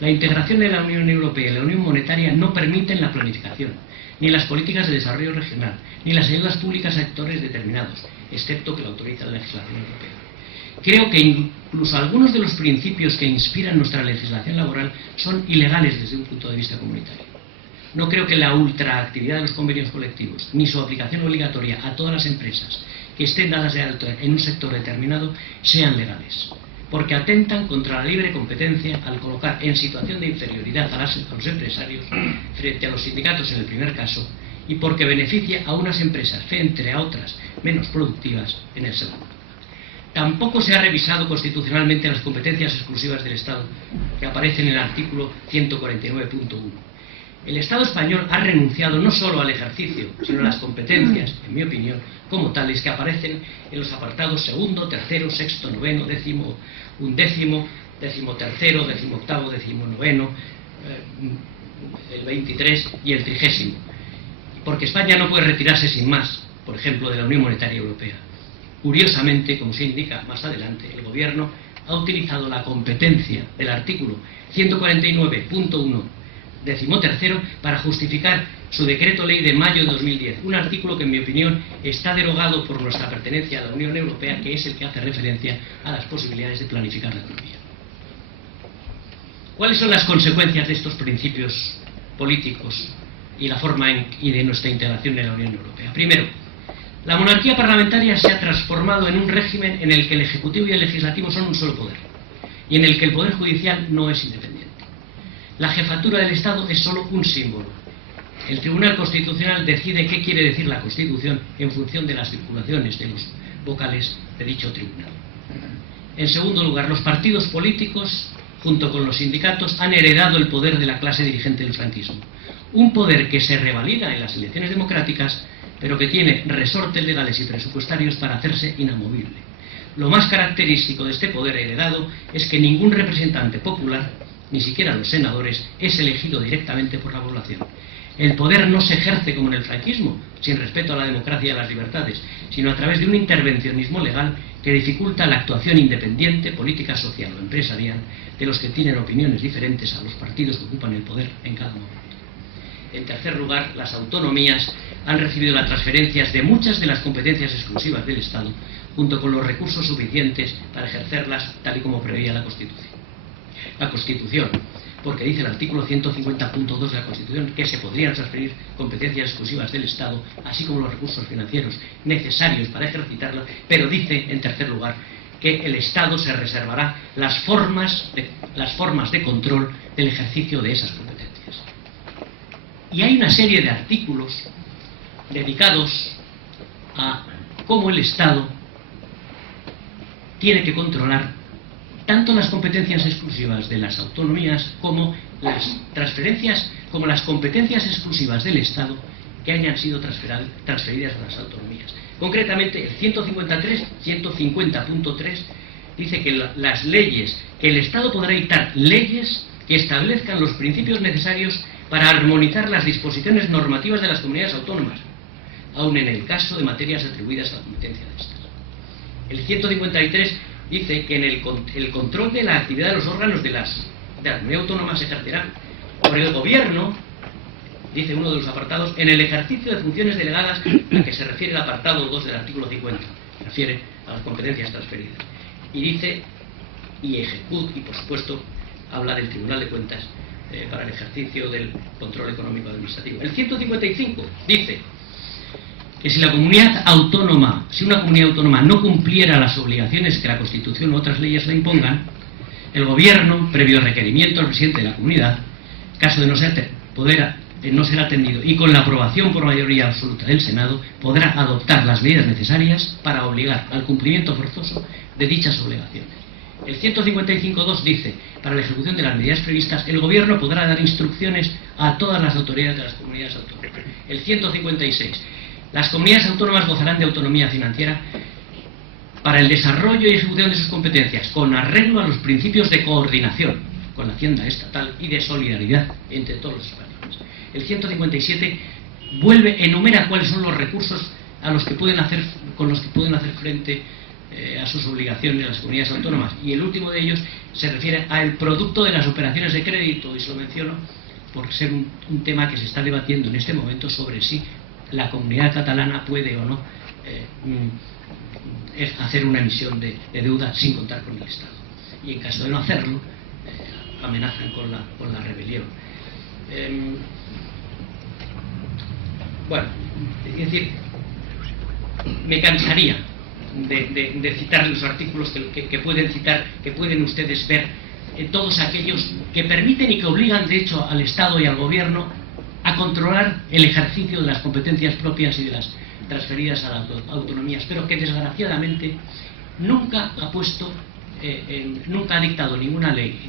La integración de la Unión Europea y la Unión Monetaria no permiten la planificación, ni las políticas de desarrollo regional, ni las ayudas públicas a sectores determinados, excepto que lo autoriza la legislación europea. Creo que incluso algunos de los principios que inspiran nuestra legislación laboral son ilegales desde un punto de vista comunitario. No creo que la ultraactividad de los convenios colectivos, ni su aplicación obligatoria a todas las empresas que estén dadas de alta en un sector determinado, sean legales, porque atentan contra la libre competencia al colocar en situación de inferioridad a los empresarios frente a los sindicatos en el primer caso, y porque beneficia a unas empresas frente a otras menos productivas en el segundo. Tampoco se ha revisado constitucionalmente las competencias exclusivas del Estado que aparecen en el artículo 149.1. El Estado español ha renunciado no solo al ejercicio, sino a las competencias, en mi opinión, como tales que aparecen en los apartados segundo, tercero, sexto, noveno, décimo, undécimo, decimotercero, decimoctavo, decimonoveno, el 23 y el 30. Porque España no puede retirarse sin más, por ejemplo, de la Unión Monetaria Europea. Curiosamente, como se indica más adelante, el Gobierno ha utilizado la competencia del artículo 149.1 13º para justificar su decreto ley de mayo de 2010, un artículo que en mi opinión está derogado por nuestra pertenencia a la Unión Europea, que es el que hace referencia a las posibilidades de planificar la economía. ¿Cuáles son las consecuencias de estos principios políticos y la forma y de nuestra integración en la Unión Europea? Primero, la monarquía parlamentaria se ha transformado en un régimen en el que el Ejecutivo y el Legislativo son un solo poder y en el que el Poder Judicial no es independiente. La jefatura del Estado es solo un símbolo. El Tribunal Constitucional decide qué quiere decir la Constitución en función de las circulaciones de los vocales de dicho tribunal. En segundo lugar, los partidos políticos, junto con los sindicatos, han heredado el poder de la clase dirigente del franquismo. Un poder que se revalida en las elecciones democráticas, pero que tiene resortes legales y presupuestarios para hacerse inamovible. Lo más característico de este poder heredado es que ningún representante popular, ni siquiera los senadores, es elegido directamente por la población. El poder no se ejerce como en el franquismo, sin respeto a la democracia y a las libertades, sino a través de un intervencionismo legal que dificulta la actuación independiente, política, social o empresarial de los que tienen opiniones diferentes a los partidos que ocupan el poder en cada momento. En tercer lugar, las autonomías han recibido las transferencias de muchas de las competencias exclusivas del Estado, junto con los recursos suficientes para ejercerlas tal y como preveía la Constitución. La Constitución, porque dice el artículo 150.2 de la Constitución que se podrían transferir competencias exclusivas del Estado, así como los recursos financieros necesarios para ejercitarla, pero dice, en tercer lugar, que el Estado se reservará las formas de control del ejercicio de esas competencias. Y hay una serie de artículos dedicados a cómo el Estado tiene que controlar tanto las competencias exclusivas de las autonomías como las transferencias, como las competencias exclusivas del Estado que hayan sido transferidas a las autonomías. Concretamente, el 150.3 dice que las leyes, que el Estado podrá dictar leyes que establezcan los principios necesarios para armonizar las disposiciones normativas de las comunidades autónomas, aun en el caso de materias atribuidas a la competencia de estas. El 153 dice que en el control de la actividad de los órganos de la comunidad autónoma se ejercerá por el Gobierno, dice uno de los apartados, en el ejercicio de funciones delegadas a que se refiere el apartado 2 del artículo 50, se refiere a las competencias transferidas. Y dice, y por supuesto, habla del Tribunal de Cuentas para el ejercicio del control económico administrativo. El 155 dice que si una comunidad autónoma no cumpliera las obligaciones que la Constitución u otras leyes le impongan, el Gobierno, previo requerimiento al presidente de la comunidad, caso de no ser atendido y con la aprobación por mayoría absoluta del Senado, podrá adoptar las medidas necesarias para obligar al cumplimiento forzoso de dichas obligaciones. El 155.2 dice, para la ejecución de las medidas previstas, el Gobierno podrá dar instrucciones a todas las autoridades de las comunidades autónomas. El 156, las comunidades autónomas gozarán de autonomía financiera para el desarrollo y ejecución de sus competencias, con arreglo a los principios de coordinación con la Hacienda estatal y de solidaridad entre todos los españoles. El 157 enumera cuáles son los recursos con los que pueden hacer frente a sus obligaciones las comunidades autónomas, y el último de ellos se refiere al producto de las operaciones de crédito, y se lo menciono por ser un tema que se está debatiendo en este momento sobre si la comunidad catalana puede o no hacer una emisión de deuda sin contar con el Estado, y en caso de no hacerlo amenazan con la rebelión. Bueno, es decir, me cansaría de citar los artículos que pueden ustedes ver, todos aquellos que permiten y que obligan de hecho al Estado y al Gobierno a controlar el ejercicio de las competencias propias y de las transferidas a las autonomías, pero que desgraciadamente nunca ha dictado ninguna ley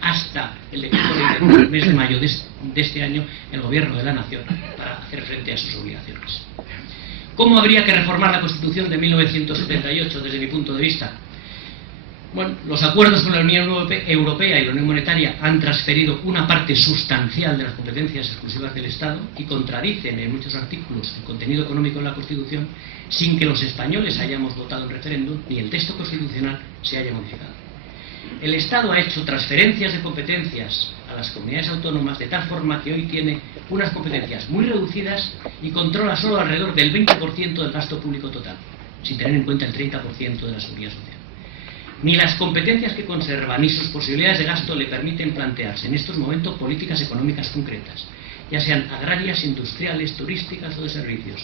hasta el decreto del mes de mayo de este año el Gobierno de la Nación para hacer frente a sus obligaciones. ¿Cómo habría que reformar la Constitución de 1978 desde mi punto de vista? Bueno, los acuerdos con la Unión Europea y la Unión Monetaria han transferido una parte sustancial de las competencias exclusivas del Estado y contradicen en muchos artículos el contenido económico de la Constitución sin que los españoles hayamos votado en referéndum ni el texto constitucional se haya modificado. El Estado ha hecho transferencias de competencias a las comunidades autónomas de tal forma que hoy tiene unas competencias muy reducidas y controla solo alrededor del 20% del gasto público total, sin tener en cuenta el 30% de la seguridad social. Ni las competencias que conserva ni sus posibilidades de gasto le permiten plantearse en estos momentos políticas económicas concretas, ya sean agrarias, industriales, turísticas o de servicios.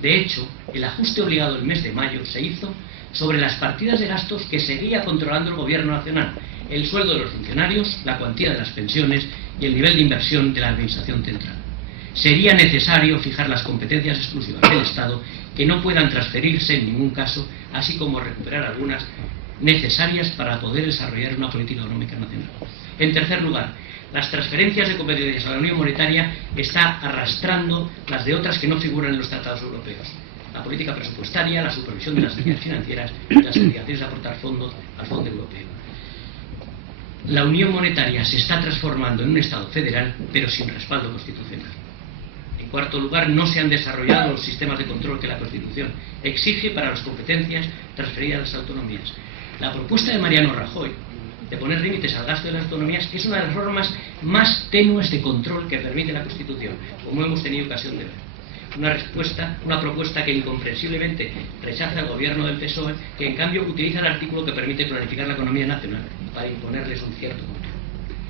De hecho, el ajuste obligado el mes de mayo se hizo sobre las partidas de gastos que seguía controlando el Gobierno nacional: el sueldo de los funcionarios, la cuantía de las pensiones y el nivel de inversión de la Administración central. Sería necesario fijar las competencias exclusivas del Estado que no puedan transferirse en ningún caso, así como recuperar algunas necesarias para poder desarrollar una política económica nacional. En tercer lugar, las transferencias de competencias a la Unión Monetaria está arrastrando las de otras que no figuran en los tratados europeos: la política presupuestaria, la supervisión de las entidades financieras y las obligaciones de aportar fondos al Fondo Europeo. La Unión Monetaria se está transformando en un Estado federal, pero sin respaldo constitucional. En cuarto lugar, no se han desarrollado los sistemas de control que la Constitución exige para las competencias transferidas a las autonomías. La propuesta de Mariano Rajoy de poner límites al gasto de las autonomías es una de las formas más tenues de control que permite la Constitución, como hemos tenido ocasión de ver. Una propuesta que incomprensiblemente rechaza el gobierno del PSOE, que en cambio utiliza el artículo que permite planificar la economía nacional para imponerles un cierto control.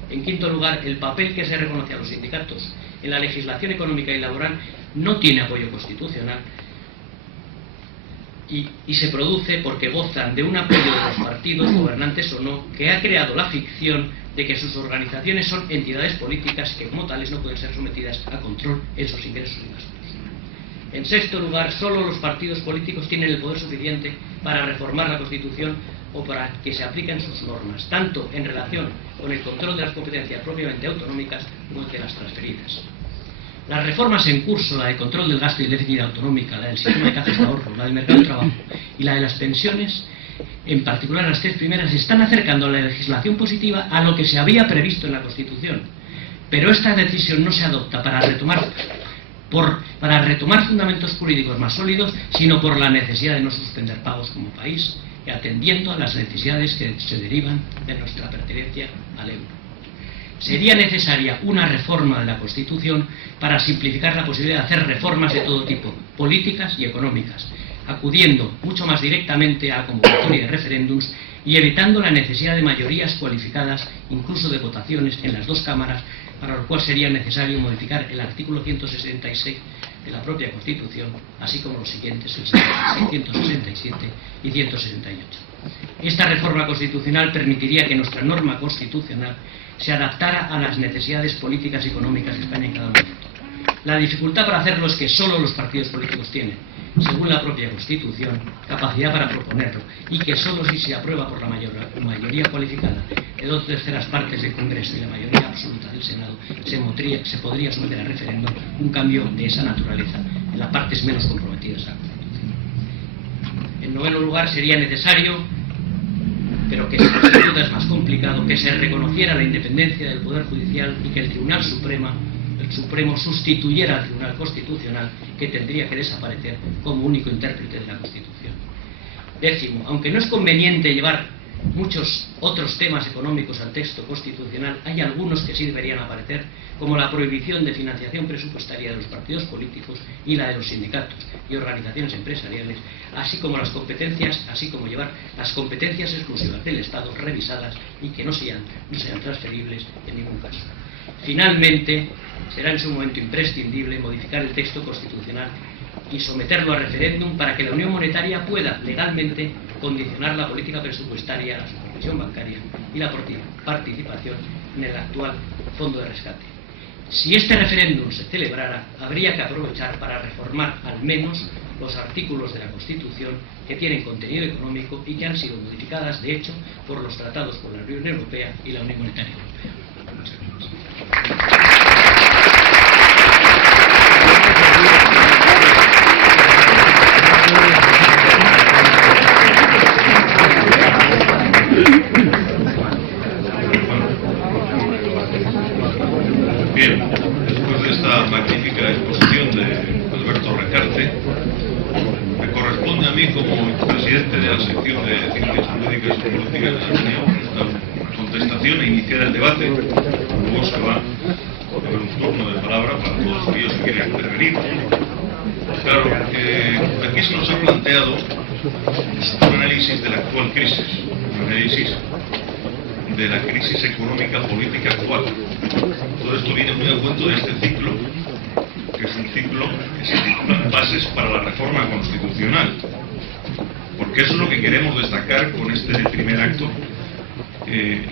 En quinto lugar, el papel que se reconoce a los sindicatos en la legislación económica y laboral no tiene apoyo constitucional y se produce porque gozan de un apoyo de los partidos, gobernantes o no, que ha creado la ficción de que sus organizaciones son entidades políticas que como tales no pueden ser sometidas a control en sus ingresos y gastos. En sexto lugar, solo los partidos políticos tienen el poder suficiente para reformar la Constitución o para que se apliquen sus normas, tanto en relación con el control de las competencias propiamente autonómicas como de las transferidas. Las reformas en curso, la de control del gasto y el déficit autonómica, la del sistema de cajas de ahorro, la del mercado de trabajo y la de las pensiones, en particular las tres primeras, están acercando a la legislación positiva a lo que se había previsto en la Constitución. Pero esta decisión no se adopta para retomar fundamentos jurídicos más sólidos, sino por la necesidad de no suspender pagos como país y atendiendo a las necesidades que se derivan de nuestra pertenencia al euro. Sería necesaria una reforma de la Constitución para simplificar la posibilidad de hacer reformas de todo tipo, políticas y económicas, acudiendo mucho más directamente a la convocatoria de referéndums y evitando la necesidad de mayorías cualificadas, incluso de votaciones en las dos cámaras, para lo cual sería necesario modificar el artículo 166 de la propia Constitución, así como los siguientes, el 167 y 168. Esta reforma constitucional permitiría que nuestra norma constitucional se adaptara a las necesidades políticas y económicas de España en cada momento. La dificultad para hacerlo es que solo los partidos políticos tienen, según la propia Constitución, capacidad para proponerlo, y que solo si se aprueba por la mayoría cualificada de 2/3 partes del Congreso y la mayoría absoluta del Senado, se podría someter a referéndum un cambio de esa naturaleza en las partes menos comprometidas a la Constitución. En noveno lugar, sería necesario, pero que sin duda es más complicado, que se reconociera la independencia del Poder Judicial y que el Tribunal Supremo sustituyera al Tribunal Constitucional, que tendría que desaparecer como único intérprete de la Constitución. Décimo, aunque no es conveniente llevar muchos otros temas económicos al texto constitucional, hay algunos que sí deberían aparecer, como la prohibición de financiación presupuestaria de los partidos políticos y la de los sindicatos y organizaciones empresariales, así como llevar las competencias exclusivas del Estado revisadas y que no sean transferibles en ningún caso. Finalmente, será en su momento imprescindible modificar el texto constitucional y someterlo a referéndum para que la Unión Monetaria pueda legalmente condicionar la política presupuestaria a la supervisión bancaria y la participación en el actual fondo de rescate. Si este referéndum se celebrara, habría que aprovechar para reformar al menos los artículos de la Constitución que tienen contenido económico y que han sido modificadas, de hecho, por los tratados con la Unión Europea y la Unión Monetaria Europea. Bien, después de esta magnífica exposición de Alberto Recarte, me corresponde a mí como presidente de la sección de Ciencias Jurídicas y Políticas de la Unión presentación e iniciar el debate. Luego se va a haber un turno de palabra para todos aquellos que quieran intervenir. Claro, aquí se nos ha planteado un análisis de la actual crisis, un análisis de la crisis económica política actual. Todo esto viene muy a cuento de este ciclo, que es un ciclo que se titula Bases para la Reforma Constitucional, porque eso es lo que queremos destacar con este primer acto,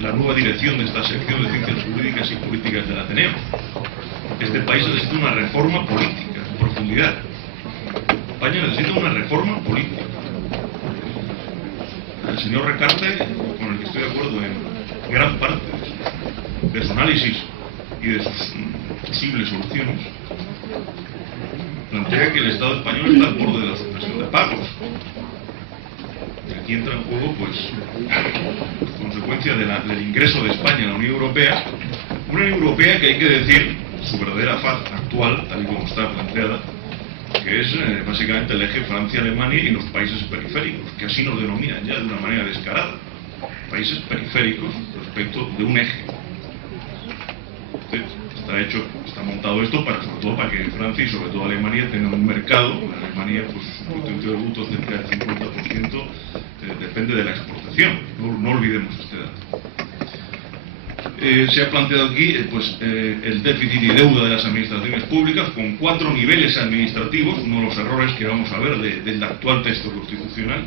la nueva dirección de esta sección de Ciencias Jurídicas y Políticas del Ateneo. Este país necesita una reforma política en profundidad. España necesita una reforma política. El señor Recarte, con el que estoy de acuerdo en gran parte de su análisis y de sus posibles soluciones, plantea que el Estado español está al borde de la supresión de pagos. Y aquí entra en juego, pues, consecuencia del ingreso de España a la Unión Europea, una Unión Europea que hay que decir su verdadera faz actual, tal y como está planteada, que es básicamente el eje Francia-Alemania y los países periféricos, que así nos denominan ya de una manera descarada, países periféricos respecto de un eje. Entonces, está montado esto sobre todo para que Francia y sobre todo Alemania tengan un mercado. En Alemania, pues, su Producto Interior Bruto cerca del 50% depende de la exportación. No olvidemos este dato. Se ha planteado aquí el déficit y deuda de las administraciones públicas con 4 niveles administrativos, uno de los errores que vamos a ver del actual texto constitucional,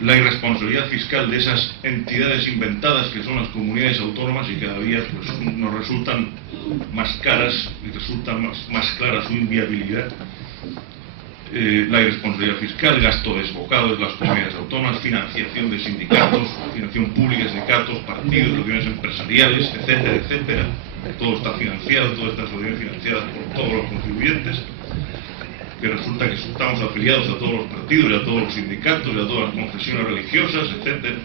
la irresponsabilidad fiscal de esas entidades inventadas que son las comunidades autónomas y cada día pues, nos resultan más caras y resulta más clara su inviabilidad. La irresponsabilidad fiscal, gasto desbocado de las comunidades autónomas, financiación de sindicatos, financiación pública de sindicatos, partidos, reuniones empresariales, etcétera, etcétera. Todo está financiado, toda esta sociedad financiada por todos los contribuyentes, que resulta que estamos afiliados a todos los partidos y a todos los sindicatos y a todas las confesiones religiosas, etcétera.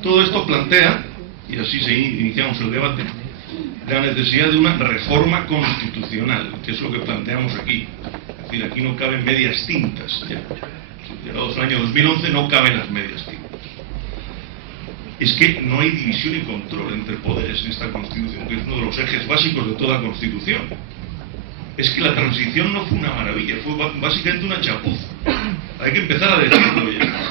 Todo esto plantea, y así iniciamos el debate, la necesidad de una reforma constitucional, que es lo que planteamos aquí. Es decir, aquí no caben medias tintas. Llegados al año 2011 no caben las medias tintas. Es que no hay división y control entre poderes en esta Constitución, que es uno de los ejes básicos de toda Constitución. Es que la transición no fue una maravilla, fue básicamente una chapuza. Hay que empezar a decirlo ya.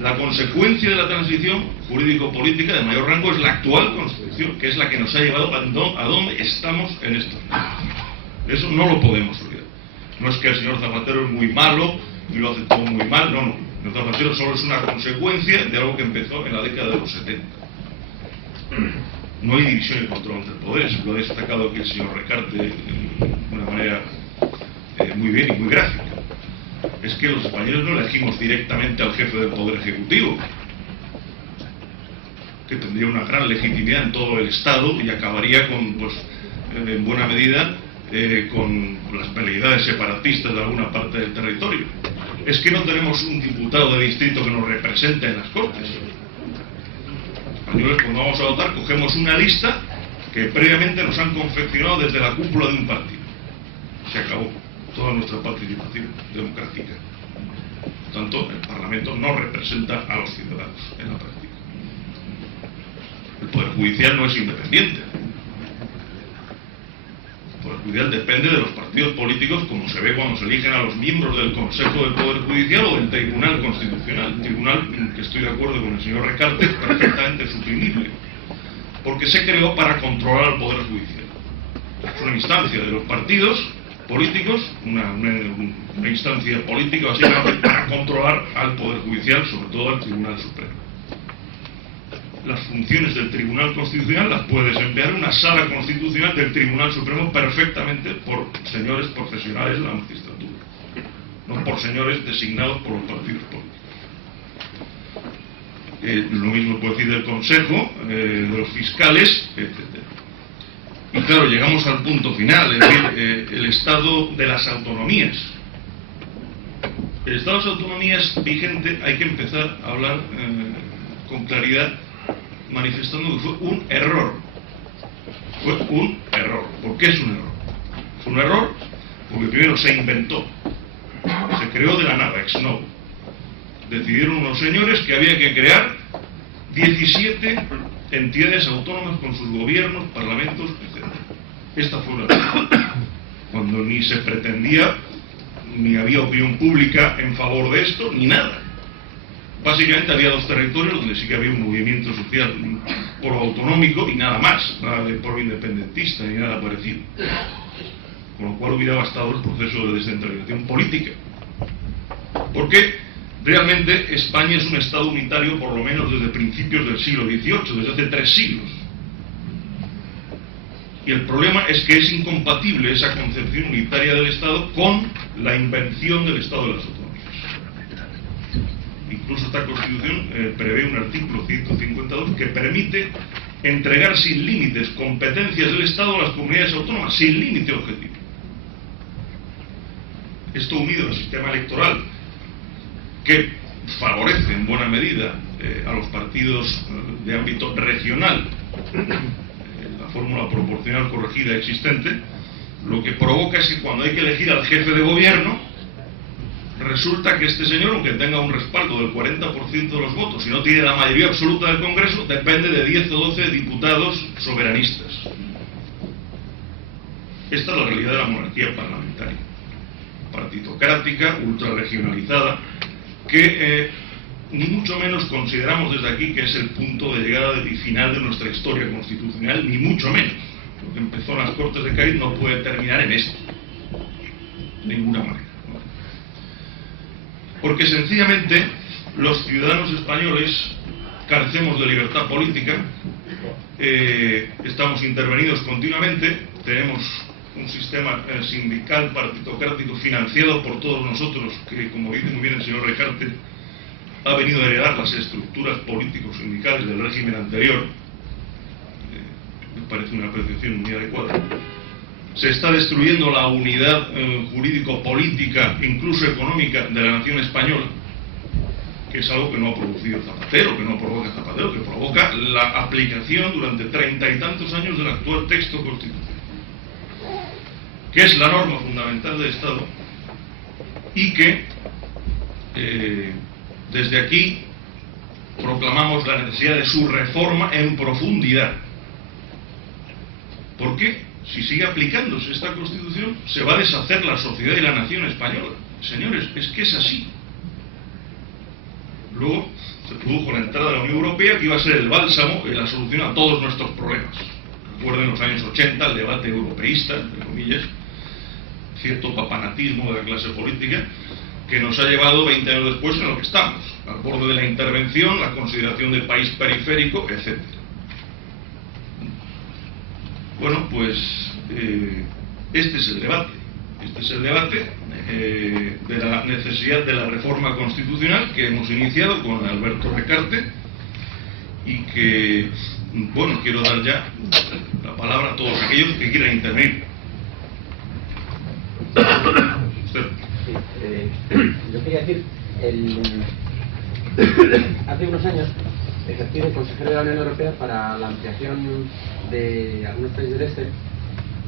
La consecuencia de la transición jurídico-política de mayor rango es la actual Constitución, que es la que nos ha llevado a donde estamos en estos momentos. Eso no lo podemos olvidar. No es que el señor Zapatero es muy malo y lo hace todo muy mal, no. El señor Zapatero solo es una consecuencia de algo que empezó en la década de los 70. No hay división y control entre poderes, lo ha destacado aquí el señor Recarte de una manera muy bien y muy gráfica. Es que los españoles no elegimos directamente al jefe del Poder Ejecutivo, que tendría una gran legitimidad en todo el Estado y acabaría con, pues, en buena medida, con las peleidades separatistas de alguna parte del territorio. Es que no tenemos un diputado de distrito que nos represente en las Cortes. Los españoles, cuando vamos a votar, cogemos una lista que previamente nos han confeccionado desde la cúpula de un partido. Se acabó toda nuestra participación democrática. Por tanto, el Parlamento no representa a los ciudadanos en la práctica. El Poder Judicial no es independiente. El Poder Judicial depende de los partidos políticos, como se ve cuando se eligen a los miembros del Consejo del Poder Judicial o del Tribunal Constitucional. El tribunal, que estoy de acuerdo con el señor Recarte, es perfectamente suprimible, porque se creó para controlar al Poder Judicial. Es una instancia de los partidos políticos, una instancia política básicamente para controlar al Poder Judicial, sobre todo al Tribunal Supremo. Las funciones del Tribunal Constitucional las puede desempeñar una sala constitucional del Tribunal Supremo perfectamente por señores profesionales de la magistratura, no por señores designados por los partidos políticos. Lo mismo puede decir del Consejo, de los fiscales, etc. Y claro, llegamos al punto final, es decir, el estado de las autonomías. El estado de las autonomías vigente hay que empezar a hablar con claridad, manifestando que fue un error. Fue un error. ¿Por qué es un error? Es un error porque primero se inventó, se creó de la nada, ex novo. Decidieron unos señores que había que crear 17 entidades autónomas con sus gobiernos, parlamentos, etc. Esta fue la realidad, cuando ni se pretendía, ni había opinión pública en favor de esto, ni nada. Básicamente había dos territorios donde sí que había un movimiento social por lo autonómico y nada más, nada de por independentista ni nada parecido. Con lo cual hubiera bastado el proceso de descentralización política. Porque realmente España es un Estado unitario por lo menos desde principios del siglo XVIII, desde hace 3 siglos. Y el problema es que es incompatible esa concepción unitaria del Estado con la invención del Estado de las autonomías. Incluso esta Constitución prevé un artículo 152 que permite entregar sin límites competencias del Estado a las comunidades autónomas, sin límite objetivo. Esto unido al sistema electoral, que favorece en buena medida a los partidos de ámbito regional, la fórmula proporcional corregida existente, lo que provoca es que cuando hay que elegir al jefe de gobierno, resulta que este señor, aunque tenga un respaldo del 40% de los votos y no tiene la mayoría absoluta del Congreso, depende de 10 o 12 diputados soberanistas. Esta es la realidad de la monarquía parlamentaria, partitocrática, ultrarregionalizada, que ni mucho menos consideramos desde aquí que es el punto de llegada y final de nuestra historia constitucional, ni mucho menos. Lo que empezó en las Cortes de Cádiz no puede terminar en esto, de ninguna manera. Porque sencillamente los ciudadanos españoles carecemos de libertad política, estamos intervenidos continuamente, tenemos un sistema sindical partitocrático financiado por todos nosotros, que, como dice muy bien el señor Recarte, ha venido a heredar las estructuras políticos sindicales del régimen anterior. Me parece una apreciación muy adecuada. Se está destruyendo la unidad jurídico-política, incluso económica, de la nación española, que es algo que no ha producido Zapatero, que no provoca Zapatero, que provoca la aplicación durante 30 y tantos años del actual texto constitucional, que es la norma fundamental del Estado, y que desde aquí proclamamos la necesidad de su reforma en profundidad. ¿Por qué? Si sigue aplicándose esta Constitución, se va a deshacer la sociedad y la nación española. Señores, es que es así. Luego se produjo la entrada de la Unión Europea, que iba a ser el bálsamo y la solución a todos nuestros problemas. Recuerden los años 80, el debate europeísta, entre comillas, cierto papanatismo de la clase política, que nos ha llevado 20 años después en lo que estamos, al borde de la intervención, la consideración de país periférico, etc. Bueno, pues este es el debate. Este es el debate de la necesidad de la reforma constitucional que hemos iniciado con Alberto Recarte, y que, bueno, quiero dar ya la palabra a todos aquellos que quieran intervenir. Yo quería decir, hace unos años ejercí de consejero de la Unión Europea para la ampliación de algunos países del este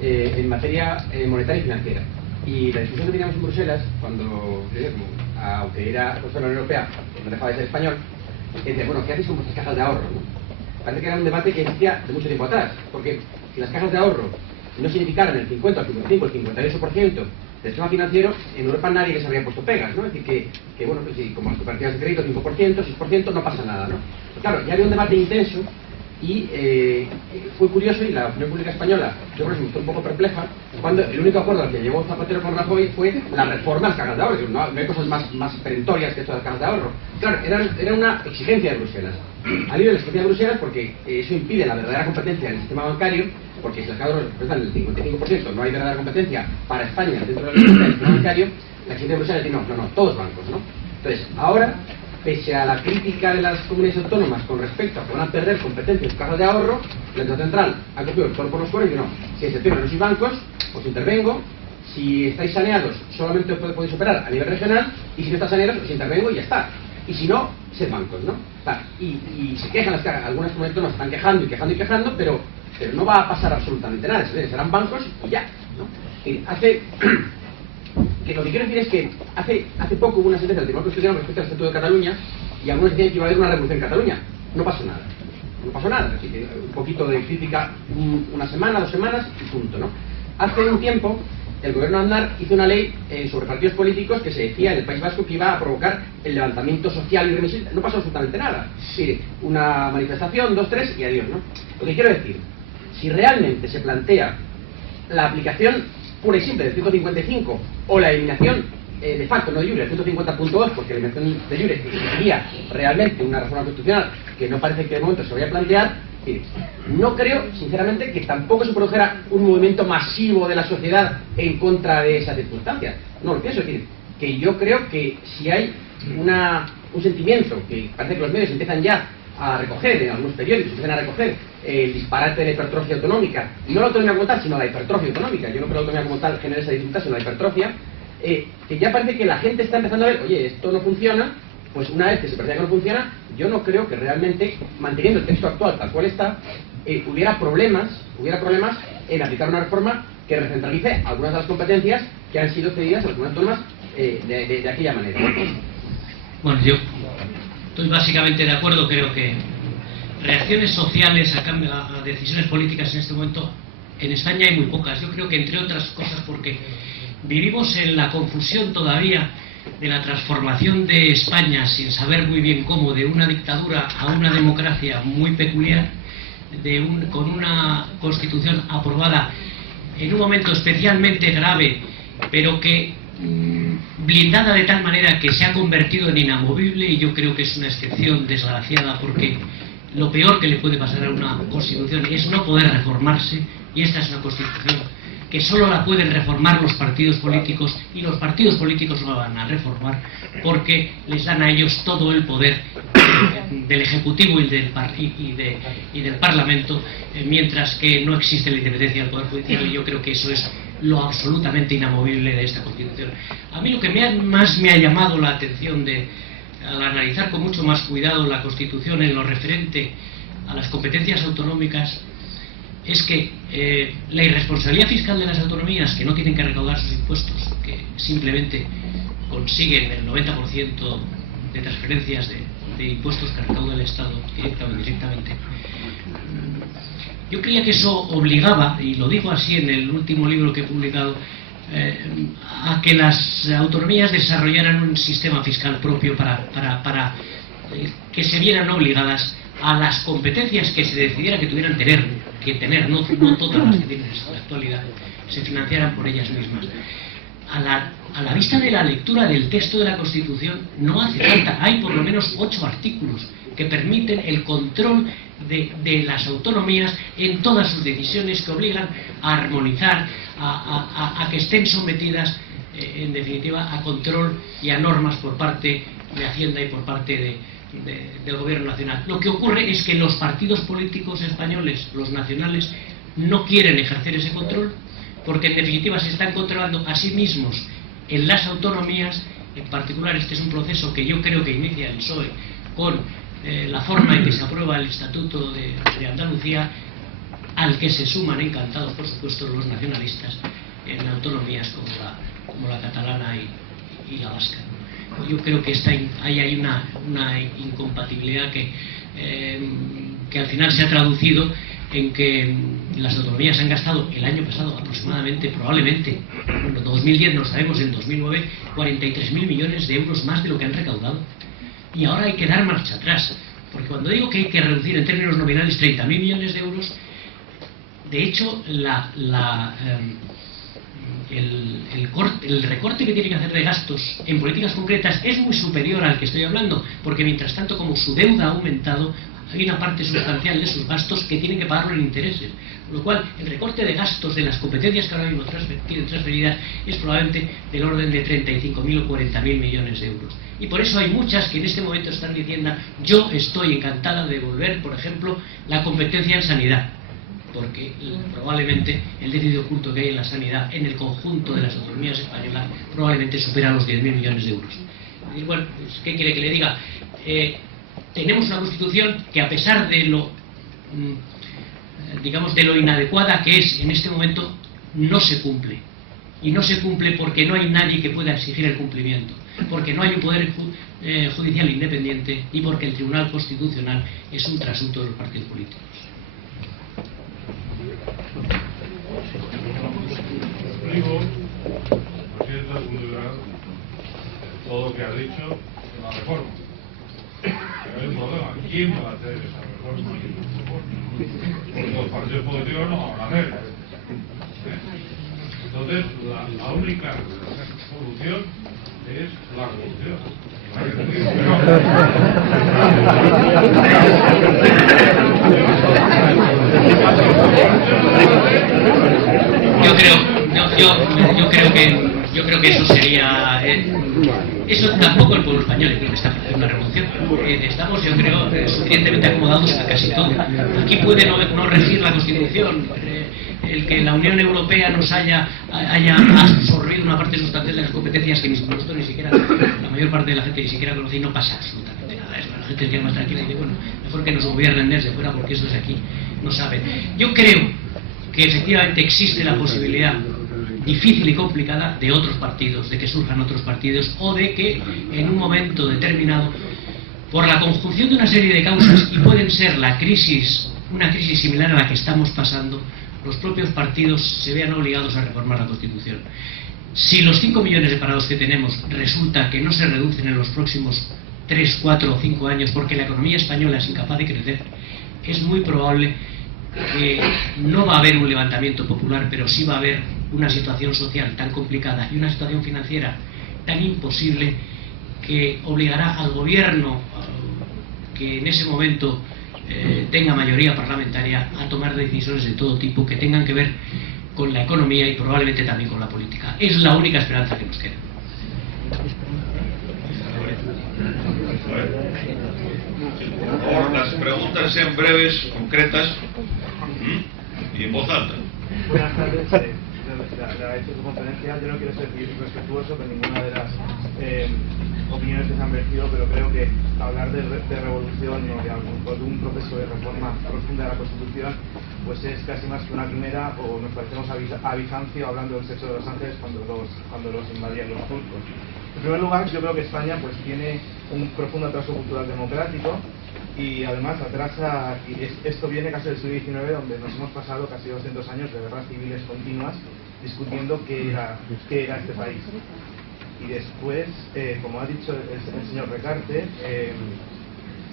en materia monetaria y financiera. Y la discusión que teníamos en Bruselas, cuando, aunque era consejero de la Unión Europea, no dejaba de ser español, decía, bueno, ¿qué hacéis con vuestras cajas de ahorro? ¿No? Parece que era un debate que existía de mucho tiempo atrás, porque si las cajas de ahorro no significaran el 50, el 55, el 58% del sistema financiero, en Europa nadie les habría puesto pegas, ¿no? Es decir, que bueno, pues si como las cooperativas de crédito 5%, 6%, no pasa nada, ¿no? Pues claro, ya había un debate intenso y fue curioso, y la opinión pública española, yo creo que se mostró un poco perpleja, cuando el único acuerdo al que llegó Zapatero con Rajoy fue la reforma de las cajas de ahorro. No hay cosas más perentorias que esto de las cajas de ahorro. Claro, era una exigencia de Bruselas. Al hilo de la exigencia de Bruselas, porque eso impide la verdadera competencia en el sistema bancario, porque si las cajas de ahorro representan el 55%, no hay verdadera competencia para España dentro del sistema bancario. La exigencia de Bruselas dice, no, todos bancos, ¿no? Entonces, ahora, pese a la crítica de las comunidades autónomas con respecto a que van a perder competencias en cajas de ahorro, la Banca Central ha cogido el toro por los cuernos y dice, no, si excepcionan los bancos, os intervengo, si estáis saneados, solamente os podéis operar a nivel regional, y si no estáis saneados, os intervengo y ya está. Y si no, sed bancos, ¿no? Y se quejan las cajas, algunas comunidades autónomas están quejando, pero no va a pasar absolutamente nada, serán bancos y ya, ¿no? Que lo que quiero decir es que hace poco hubo una sentencia del Tribunal Constitucional respecto al Estatuto de Cataluña, y algunos decían que iba a haber una revolución en Cataluña. no pasó nada. No pasó nada, así que un poquito de crítica, una semana, 2 semanas y punto, ¿no? Hace un tiempo el gobierno de Aznar hizo una ley sobre partidos políticos que se decía en el País Vasco que iba a provocar el levantamiento social irreversible. No pasó absolutamente nada. Mire, una manifestación, 2, 3 y adiós, ¿no? Lo que quiero decir, si realmente se plantea la aplicación pura y simple del 155 o la eliminación de facto, no de jure, del 150.2, porque la eliminación de jure sería realmente una reforma constitucional que no parece que de momento se vaya a plantear. No creo, sinceramente, que tampoco se produjera un movimiento masivo de la sociedad en contra de esas circunstancias. No lo pienso, es decir, que yo creo que si hay un sentimiento que parece que los medios empiezan ya a recoger, en algunos periódicos empiezan a recoger el disparate de la hipertrofia autonómica, no la autonomía como tal, sino la hipertrofia autonómica. Yo no creo que la autonomía como tal genere esa dificultad, sino la hipertrofia, que ya parece que la gente está empezando a ver, oye, esto no funciona. Pues una vez que se parecía que no funciona, yo no creo que realmente, manteniendo el texto actual tal cual está, hubiera problemas en aplicar una reforma que recentralice algunas de las competencias que han sido cedidas a las comunidades autónomas de aquella manera. Bueno, yo estoy básicamente de acuerdo. Creo que reacciones sociales a decisiones políticas en este momento en España hay muy pocas. Yo creo que, entre otras cosas, porque vivimos en la confusión todavía de la transformación de España, sin saber muy bien cómo, de una dictadura a una democracia muy peculiar, con una constitución aprobada en un momento especialmente grave, pero que blindada de tal manera que se ha convertido en inamovible. Y yo creo que es una excepción desgraciada, porque lo peor que le puede pasar a una constitución es no poder reformarse, y esta es una constitución que solo la pueden reformar los partidos políticos, y los partidos políticos no la van a reformar porque les dan a ellos todo el poder del Ejecutivo y del Parlamento, mientras que no existe la independencia del Poder Judicial. Y yo creo que eso es lo absolutamente inamovible de esta Constitución. A mí lo que más me ha llamado la atención al analizar con mucho más cuidado la Constitución en lo referente a las competencias autonómicas, es que la irresponsabilidad fiscal de las autonomías, que no tienen que recaudar sus impuestos, que simplemente consiguen el 90% de transferencias de impuestos que recauda el Estado directa o indirectamente. Yo creía que eso obligaba, y lo digo así en el último libro que he publicado, a que las autonomías desarrollaran un sistema fiscal propio para que se vieran obligadas a las competencias que se decidiera que tuvieran que tener, no todas las que tienen en la actualidad, se financiaran por ellas mismas. A la vista de la lectura del texto de la Constitución no hace falta, hay por lo menos 8 artículos que permiten el control de las autonomías en todas sus decisiones, que obligan a armonizar, a que estén sometidas, en definitiva, a control y a normas por parte de Hacienda y por parte del Gobierno Nacional. Lo que ocurre es que los partidos políticos españoles, los nacionales, no quieren ejercer ese control, porque en definitiva se están controlando a sí mismos en las autonomías. En particular, este es un proceso que yo creo que inicia el PSOE con la forma en que se aprueba el Estatuto de Andalucía, al que se suman encantados, por supuesto, los nacionalistas en autonomías como la catalana y la vasca. Yo creo que hay una incompatibilidad que al final se ha traducido en que las autonomías han gastado el año pasado aproximadamente, probablemente, en 2010 no sabemos, en 2009, 43.000 millones de euros más de lo que han recaudado. Y ahora hay que dar marcha atrás, porque cuando digo que hay que reducir en términos nominales 30.000 millones de euros, de hecho el recorte que tiene que hacer de gastos en políticas concretas es muy superior al que estoy hablando, porque mientras tanto, como su deuda ha aumentado, hay una parte sustancial de sus gastos que tienen que pagarlo en intereses, con lo cual el recorte de gastos de las competencias que ahora mismo tienen transferidas es probablemente del orden de 35.000 o 40.000 millones de euros. Y por eso hay muchas que en este momento están diciendo: yo estoy encantada de devolver, por ejemplo, la competencia en sanidad, porque probablemente el déficit oculto que hay en la sanidad en el conjunto de las autonomías españolas probablemente supera los 10.000 millones de euros. Y bueno, pues, ¿qué quiere que le diga? Tenemos una Constitución que, a pesar de lo inadecuada que es en este momento, no se cumple. y no se cumple porque no hay nadie que pueda exigir el cumplimiento, porque no hay un poder judicial independiente y porque el Tribunal Constitucional es un trasunto de los partidos políticos. Suscribo, por cierto, todo lo que ha dicho de la reforma. Pero hay un problema: ¿quién va a hacer esa reforma? Porque los partidos políticos no van a hacer. Entonces, la única solución es la corrupción. Yo creo que eso sería eso tampoco el pueblo español creo que está haciendo una revolución. Estamos, yo creo, suficientemente acomodados a casi todo. Aquí puede no regir la Constitución, el que la Unión Europea nos haya absorbido una parte sustancial de las competencias que nosotros ni siquiera, la mayor parte de la gente ni siquiera conoce, y no pasa absolutamente nada. La gente queda más tranquila y dice, bueno, mejor que nos gobiernen desde fuera porque eso es aquí, no saben. Yo creo que efectivamente existe la posibilidad difícil y complicada de otros partidos, de que surjan otros partidos, o de que en un momento determinado, por la conjunción de una serie de causas, y pueden ser una crisis similar a la que estamos pasando, los propios partidos se vean obligados a reformar la Constitución. Si los 5 millones de parados que tenemos resulta que no se reducen en los próximos 3, 4 o 5 años porque la economía española es incapaz de crecer, es muy probable que no va a haber un levantamiento popular, pero sí va a haber una situación social tan complicada y una situación financiera tan imposible que obligará al gobierno que en ese momento tenga mayoría parlamentaria a tomar decisiones de todo tipo que tengan que ver con la economía y probablemente también con la política. Es la única esperanza que nos queda. Las preguntas sean breves, concretas y en voz alta. Buenas tardes. Le agradezco su conferencia. Yo no quiero ser respetuoso con ninguna de las opiniones que se han vertido, pero creo que hablar de revolución o de un proceso de reforma profunda de la Constitución pues es casi más que una quimera, o nos parecemos a Bizancio hablando del sexo de los ángeles cuando los invadían los turcos. En primer lugar, yo creo que España pues tiene un profundo atraso cultural democrático, y además atrasa, y esto viene casi del siglo XIX, donde nos hemos pasado casi 200 años de guerras civiles continuas discutiendo qué era este país. Y después, como ha dicho el señor Recarte,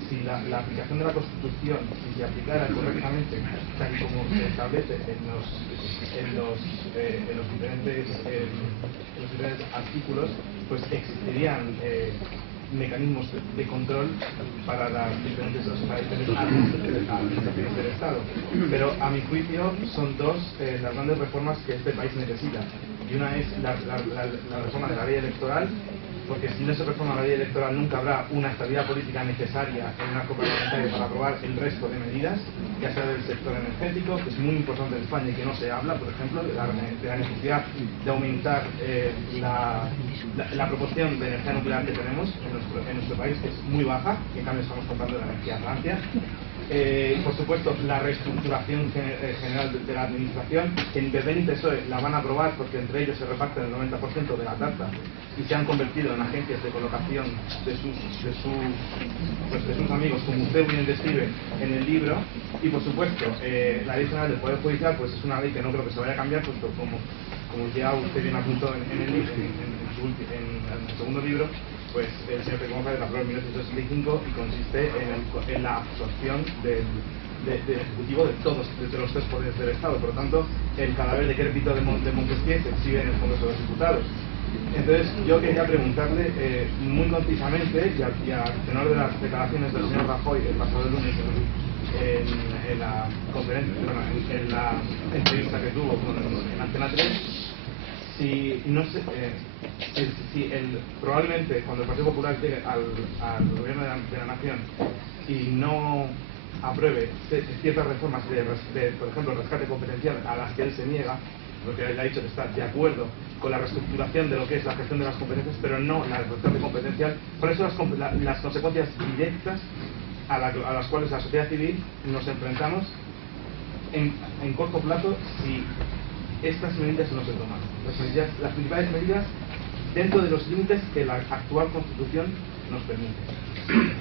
si la aplicación de la Constitución, si se aplicara correctamente, tal y como se establece en los diferentes artículos, pues existirían mecanismos de control para las diferentes administraciones del Estado. Pero a mi juicio son dos las grandes reformas que este país necesita. Y una es la reforma de la ley electoral, porque si no se reforma la ley electoral nunca habrá una estabilidad política necesaria en un arco parlamentario para aprobar el resto de medidas, ya sea del sector energético, que es muy importante en España y que no se habla, por ejemplo, de la necesidad de aumentar la proporción de energía nuclear que tenemos en nuestro país, que es muy baja, y en cambio estamos comprando la energía a Francia. Por supuesto, la reestructuración general de la administración, que en PP y PSOE la van a aprobar porque entre ellos se reparten el 90% de la tarta y se han convertido en agencias de colocación de sus amigos, como usted bien describe en el libro. Y por supuesto, la ley general del Poder Judicial pues es una ley que no creo que se vaya a cambiar, puesto como ya usted bien apuntó en el segundo libro, pues el señor Pérez González la aprobó en 1965 y consiste en la absorción del Ejecutivo de los 3 poderes del Estado. Por lo tanto, el cadáver decrépito de Montesquieu se exhibe en el Congreso de los Diputados. Entonces, yo quería preguntarle muy concisamente, y a tenor de las declaraciones del señor Rajoy el pasado lunes en la conferencia, en la entrevista que tuvo en Antena 3, probablemente cuando el Partido Popular llegue al gobierno de la nación y no apruebe ciertas reformas por ejemplo, el rescate competencial a las que él se niega, porque él ha dicho que está de acuerdo con la reestructuración de lo que es la gestión de las competencias, pero no la rescate competencial. ¿Cuáles son las consecuencias directas a las cuales la sociedad civil nos enfrentamos en corto plazo si estas medidas no se toman. Las principales medidas dentro de los límites que la actual Constitución nos permite.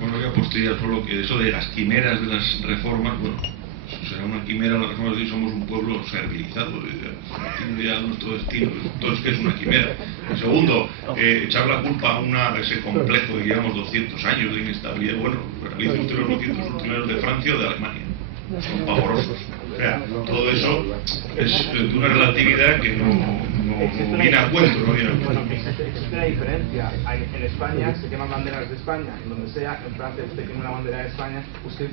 Bueno, que apostaría solo que eso de las quimeras de las reformas, bueno, será una quimera las reformas de hoy, somos un pueblo servilizado, tiene ya nuestro destino, entonces ¿qué es una quimera? En segundo, echar la culpa a ese complejo de que llevamos 200 años de inestabilidad, bueno, realice usted los 200 últimos de Francia o de Alemania, son pavorosos. O sea, todo eso es de una relatividad que no viene a cuento, no viene a cuento. Bueno, existe una diferencia. En España se queman banderas de España, en donde sea. En Francia usted quema una bandera de España, usted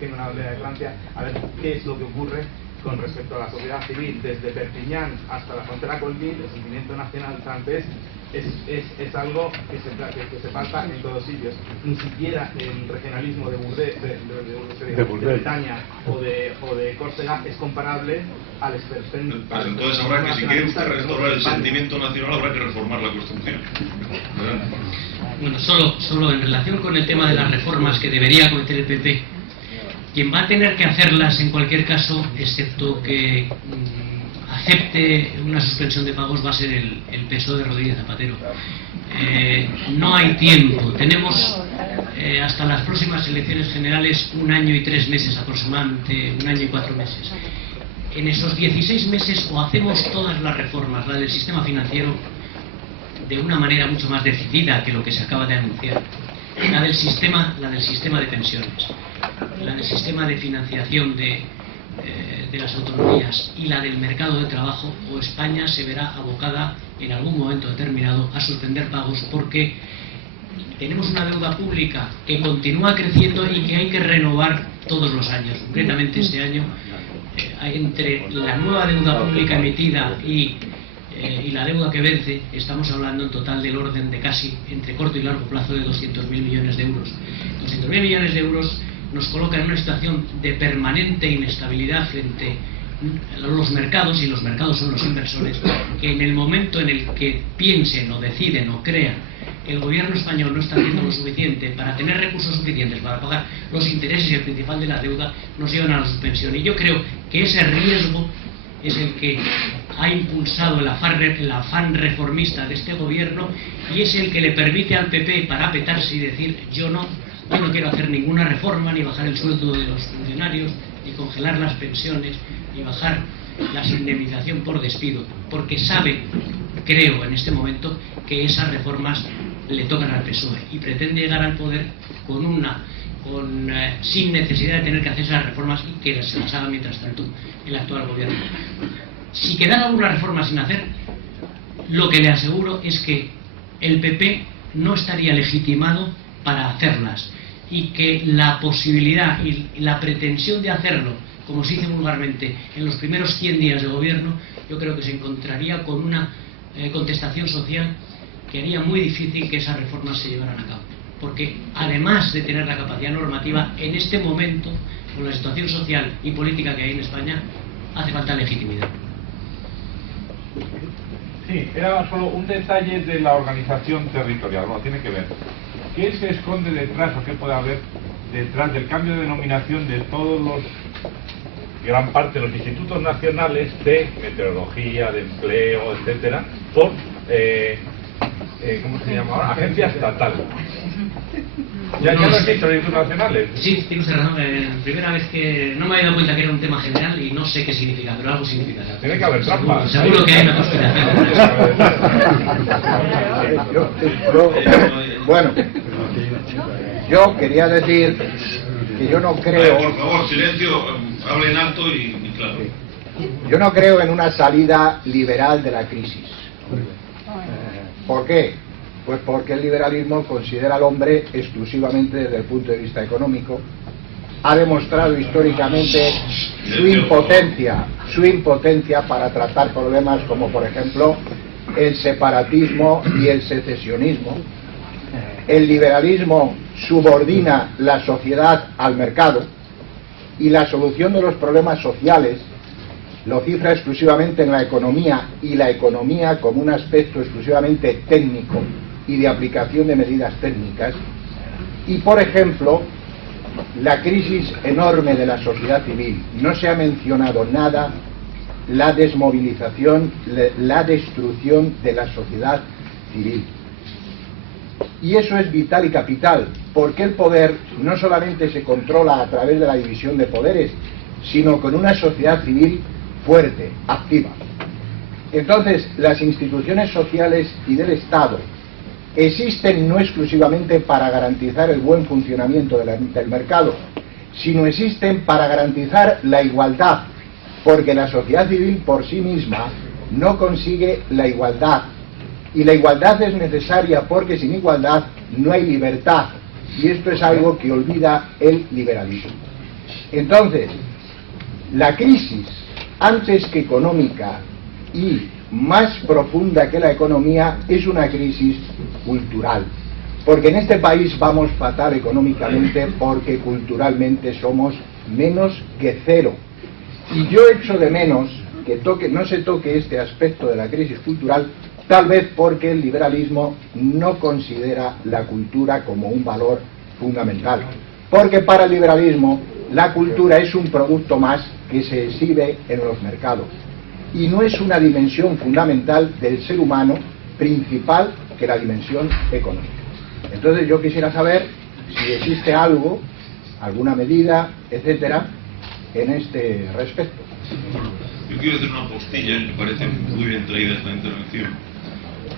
quema una bandera de Francia. A ver qué es lo que ocurre con respecto a la sociedad civil. Desde Perpiñán hasta la frontera con Lille, el sentimiento nacional francés es algo que se palpa en todos sitios. Ni siquiera el regionalismo de Bretaña o de Córcega es comparable al esperpento. Pues entonces habrá que, si quiere usted restaurar el sentimiento nacional, habrá que reformar la Constitución. Bueno, solo en relación con el tema de las reformas que debería cometer el PP, quien va a tener que hacerlas en cualquier caso, excepto que acepte una suspensión de pagos, va a ser el PSOE de Rodríguez Zapatero. No hay tiempo, tenemos hasta las próximas elecciones generales 1 año y 3 meses aproximadamente, 1 año y 4 meses. En esos 16 meses o hacemos todas las reformas, la del sistema financiero, de una manera mucho más decidida que lo que se acaba de anunciar, la del sistema de pensiones, la del sistema de financiación de las autonomías y la del mercado de trabajo, o España se verá abocada en algún momento determinado a suspender pagos, porque tenemos una deuda pública que continúa creciendo y que hay que renovar todos los años. Concretamente este año, entre la nueva deuda pública emitida y la deuda que vence, estamos hablando en total del orden de casi, entre corto y largo plazo, de 200.000 millones de euros. 200.000 millones de euros nos coloca en una situación de permanente inestabilidad frente a los mercados, y los mercados son los inversores, que en el momento en el que piensen o deciden o crean que el gobierno español no está haciendo lo suficiente para tener recursos suficientes para pagar los intereses y el principal de la deuda, nos llevan a la suspensión. Y yo creo que ese riesgo es el que ha impulsado el afán reformista de este gobierno, y es el que le permite al PP parapetarse y decir: yo no quiero hacer ninguna reforma, ni bajar el sueldo de los funcionarios, ni congelar las pensiones, ni bajar la indemnización por despido, porque sabe, creo en este momento, que esas reformas le tocan al PSOE, y pretende llegar al poder sin necesidad de tener que hacer esas reformas, y que se las haga mientras tanto el actual gobierno. Si quedara alguna reforma sin hacer, lo que le aseguro es que el PP no estaría legitimado para hacerlas, y que la posibilidad y la pretensión de hacerlo, como se dice vulgarmente, en los primeros 100 días de gobierno, yo creo que se encontraría con una contestación social que haría muy difícil que esas reformas se llevaran a cabo. Porque además de tener la capacidad normativa, en este momento, con la situación social y política que hay en España, hace falta legitimidad. Sí, era solo un detalle de la organización territorial, no tiene que ver. ¿Qué se esconde detrás, o qué puede haber detrás del cambio de denominación de gran parte de los institutos nacionales de meteorología, de empleo, etcétera, por ¿cómo se llama ahora? Agencia estatal? Ya no existen los institutos nacionales. Sí, tienes razón. Primera vez que no me había dado cuenta que era un tema general y no sé qué significa, pero algo significa. Tiene que haber trampas. Seguro que hay una conspiración. Bueno, yo quería decir que yo no creo... Por favor, silencio, hablen alto y claro. Yo no creo en una salida liberal de la crisis. ¿Por qué? Pues porque el liberalismo considera al hombre exclusivamente desde el punto de vista económico. Ha demostrado históricamente su impotencia para tratar problemas como, por ejemplo, el separatismo y el secesionismo. El liberalismo subordina la sociedad al mercado, y la solución de los problemas sociales lo cifra exclusivamente en la economía, y la economía como un aspecto exclusivamente técnico y de aplicación de medidas técnicas. Y, por ejemplo, la crisis enorme de la sociedad civil, no se ha mencionado nada la desmovilización, la destrucción de la sociedad civil. Y eso es vital y capital, porque el poder no solamente se controla a través de la división de poderes, sino con una sociedad civil fuerte, activa. Entonces, las instituciones sociales y del Estado existen no exclusivamente para garantizar el buen funcionamiento del mercado, sino existen para garantizar la igualdad, porque la sociedad civil por sí misma no consigue la igualdad. Y la igualdad es necesaria porque sin igualdad no hay libertad. Y esto es algo que olvida el liberalismo. Entonces, la crisis, antes que económica y más profunda que la economía, es una crisis cultural. Porque en este país vamos fatal económicamente porque culturalmente somos menos que cero. Y yo echo de menos que no se toque este aspecto de la crisis cultural, tal vez porque el liberalismo no considera la cultura como un valor fundamental. Porque para el liberalismo la cultura es un producto más que se exhibe en los mercados. Y no es una dimensión fundamental del ser humano principal que la dimensión económica. Entonces yo quisiera saber si existe algo, alguna medida, etcétera, en este respecto. Yo quiero hacer una postilla, me parece muy bien traída esta intervención,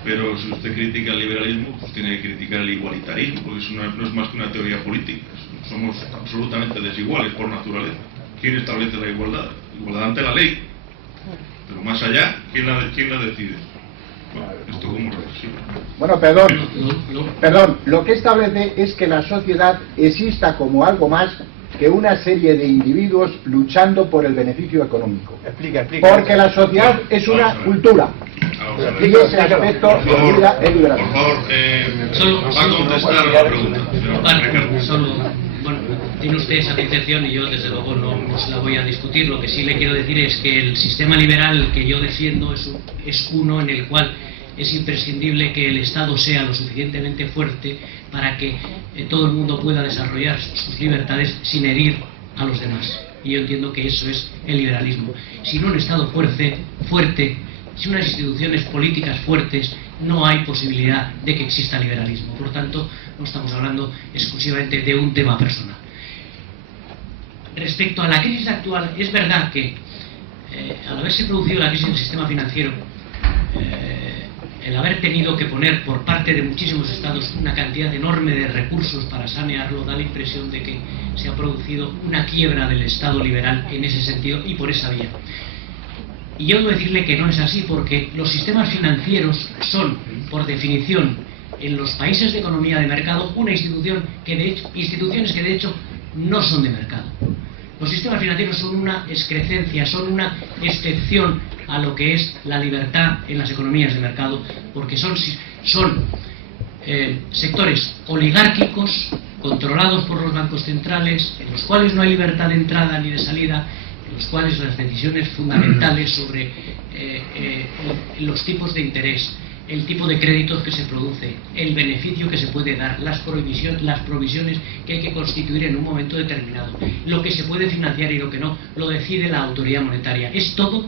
pero si usted critica el liberalismo, pues tiene que criticar el igualitarismo, porque no es más que una teoría política. Somos absolutamente desiguales por naturaleza. ¿Quién establece la igualdad? Igualdad ante la ley. Pero más allá, ¿quién la decide? Bueno, esto como reflexión. Bueno, perdón, lo que establece es que la sociedad exista como algo más que una serie de individuos luchando por el beneficio económico. Explica. Porque la sociedad es una cultura. Y ese aspecto olvida el liberalismo. Por favor, va a contestar a la pregunta. Bueno, tiene usted esa concepción y yo desde luego no se la voy a discutir. Lo que sí le quiero decir es que el sistema liberal que yo defiendo es uno en el cual es imprescindible que el Estado sea lo suficientemente fuerte para que todo el mundo pueda desarrollar sus libertades sin herir a los demás. Y yo entiendo que eso es el liberalismo. Sin un Estado fuerte, sin unas instituciones políticas fuertes, no hay posibilidad de que exista liberalismo. Por tanto, no estamos hablando exclusivamente de un tema personal. Respecto a la crisis actual, es verdad que al haberse producido la crisis del sistema financiero, el haber tenido que poner por parte de muchísimos estados una cantidad enorme de recursos para sanearlo, da la impresión de que se ha producido una quiebra del Estado liberal en ese sentido y por esa vía. Y yo debo decirle que no es así, porque los sistemas financieros son, por definición, en los países de economía de mercado, instituciones que de hecho no son de mercado. Los sistemas financieros son una excrecencia, son una excepción a lo que es la libertad en las economías de mercado, porque son sectores oligárquicos, controlados por los bancos centrales, en los cuales no hay libertad de entrada ni de salida, en los cuales las decisiones fundamentales sobre los tipos de interés, el tipo de créditos que se produce, el beneficio que se puede dar, las provisiones que hay que constituir en un momento determinado, lo que se puede financiar y lo que no, lo decide la autoridad monetaria. Es todo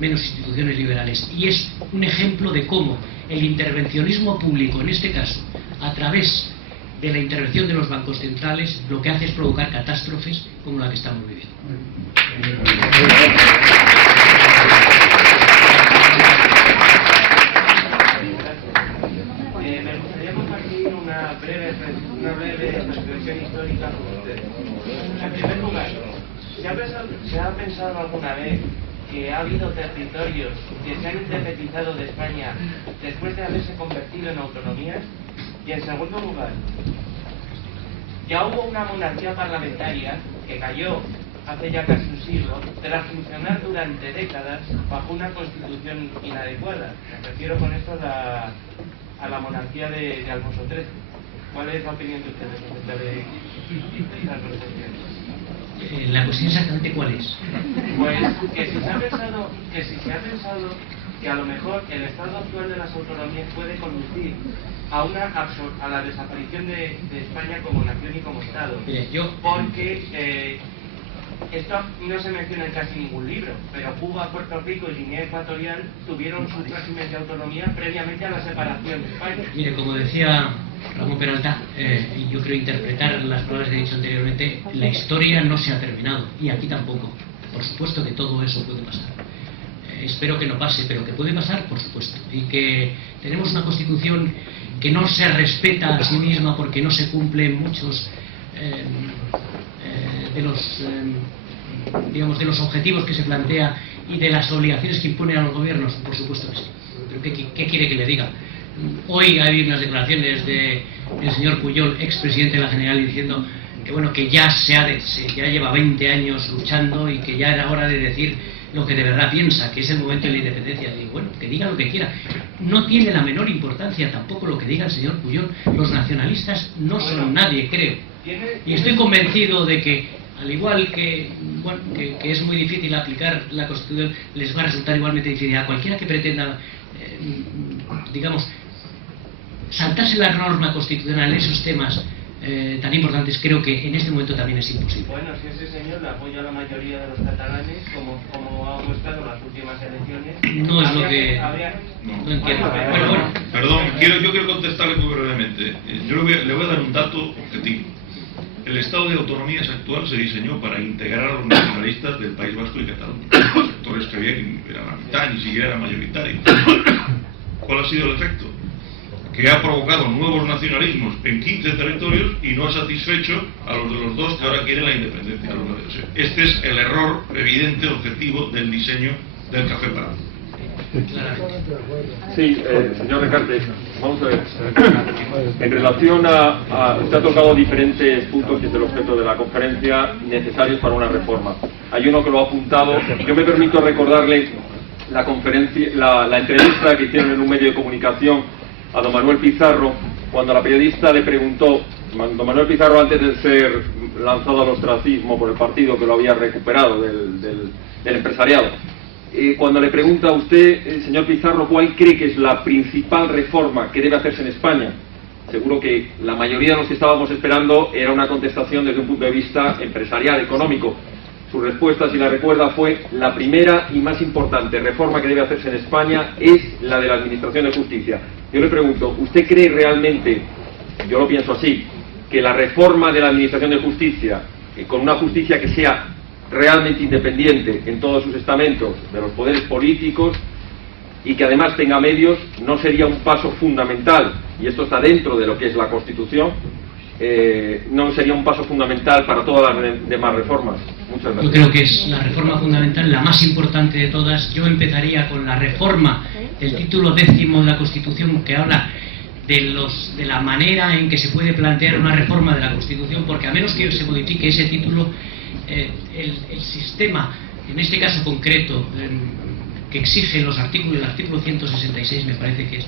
menos instituciones liberales. Y es un ejemplo de cómo el intervencionismo público, en este caso, a través de la intervención de los bancos centrales, lo que hace es provocar catástrofes como la que estamos viviendo. Me gustaría compartir una breve reflexión histórica con ustedes. En primer lugar, ¿se ha pensado alguna vez que ha habido territorios que se han independizado de España después de haberse convertido en autonomías? Y en segundo lugar, ya hubo una monarquía parlamentaria que cayó hace ya casi un siglo, tras funcionar durante décadas bajo una constitución inadecuada. Me refiero con esto a la monarquía de Alfonso XIII. ¿Cuál es la opinión de ustedes acerca de estas dos cuestiones? ¿La cuestión exactamente cuál es? Pues que si se ha pensado que a lo mejor el estado actual de las autonomías puede conducir a la desaparición de España como nación y como Estado. Porque esto no se menciona en casi ningún libro, pero Cuba, Puerto Rico y Guinea Ecuatorial tuvieron su régimen de autonomía previamente a la separación de España. Mire, como decía Ramón Peralta, yo creo interpretar las palabras que he dicho anteriormente, la historia no se ha terminado, y aquí tampoco. Por supuesto que todo eso puede pasar. Espero que no pase, pero que puede pasar, por supuesto. Y que tenemos una Constitución que no se respeta a sí misma porque no se cumplen muchos de los objetivos que se plantea y de las obligaciones que imponen a los gobiernos. Por supuesto que sí. Pero ¿qué quiere que le diga? Hoy hay unas declaraciones del señor Pujol, expresidente de la General, diciendo que bueno, que ya lleva 20 años luchando y que ya era hora de decir lo que de verdad piensa, que es el momento de la independencia. Digo, bueno, que diga lo que quiera. No tiene la menor importancia tampoco lo que diga el señor Pujol. Los nacionalistas no son nadie, creo. Y estoy convencido de que, al igual que, bueno, que es muy difícil aplicar la Constitución, les va a resultar igualmente difícil a cualquiera que pretenda, digamos, saltarse la norma constitucional en esos temas tan importantes. Creo que en este momento también es imposible. Bueno, si ese señor le apoya a la mayoría de los catalanes, como ha mostrado las últimas elecciones, no es lo que... No entiendo. Bueno. Perdón, yo quiero contestarle muy brevemente. Yo le voy a dar un dato objetivo. El Estado de Autonomías actual se diseñó para integrar a los nacionalistas del País Vasco y Cataluña, sectores que había que era la mitad, ni siquiera era mayoritario. ¿Cuál ha sido el efecto? Que ha provocado nuevos nacionalismos en 15 territorios y no ha satisfecho a los de los dos que ahora quieren la independencia. Este es el error evidente, objetivo del diseño del café parado. Sí, señor Recarte, vamos a ver. En relación a usted ha tocado diferentes puntos, que es el objeto de la conferencia, necesarios para una reforma. Hay uno que lo ha apuntado. Yo me permito recordarle la conferencia, la entrevista que hicieron en un medio de comunicación a don Manuel Pizarro, cuando la periodista le preguntó, don Manuel Pizarro, antes de ser lanzado al ostracismo por el partido que lo había recuperado del empresariado, cuando le pregunta a usted, señor Pizarro, ¿cuál cree que es la principal reforma que debe hacerse en España? Seguro que la mayoría de los que estábamos esperando era una contestación desde un punto de vista empresarial, económico. Su respuesta, si la recuerda, fue: la primera y más importante reforma que debe hacerse en España es la de la Administración de Justicia. Yo le pregunto, ¿usted cree realmente, yo lo pienso así, que la reforma de la Administración de Justicia, con una justicia que sea realmente independiente en todos sus estamentos de los poderes políticos y que además tenga medios, no sería un paso fundamental, y esto está dentro de lo que es la Constitución, no sería un paso fundamental para todas las demás reformas? Muchas gracias. Yo creo que es la reforma fundamental, la más importante de todas. Yo empezaría con la reforma del título 10º de la Constitución, que habla de la manera en que se puede plantear una reforma de la Constitución, porque a menos que se modifique ese título, el sistema, en este caso concreto, que exige el artículo 166, me parece que es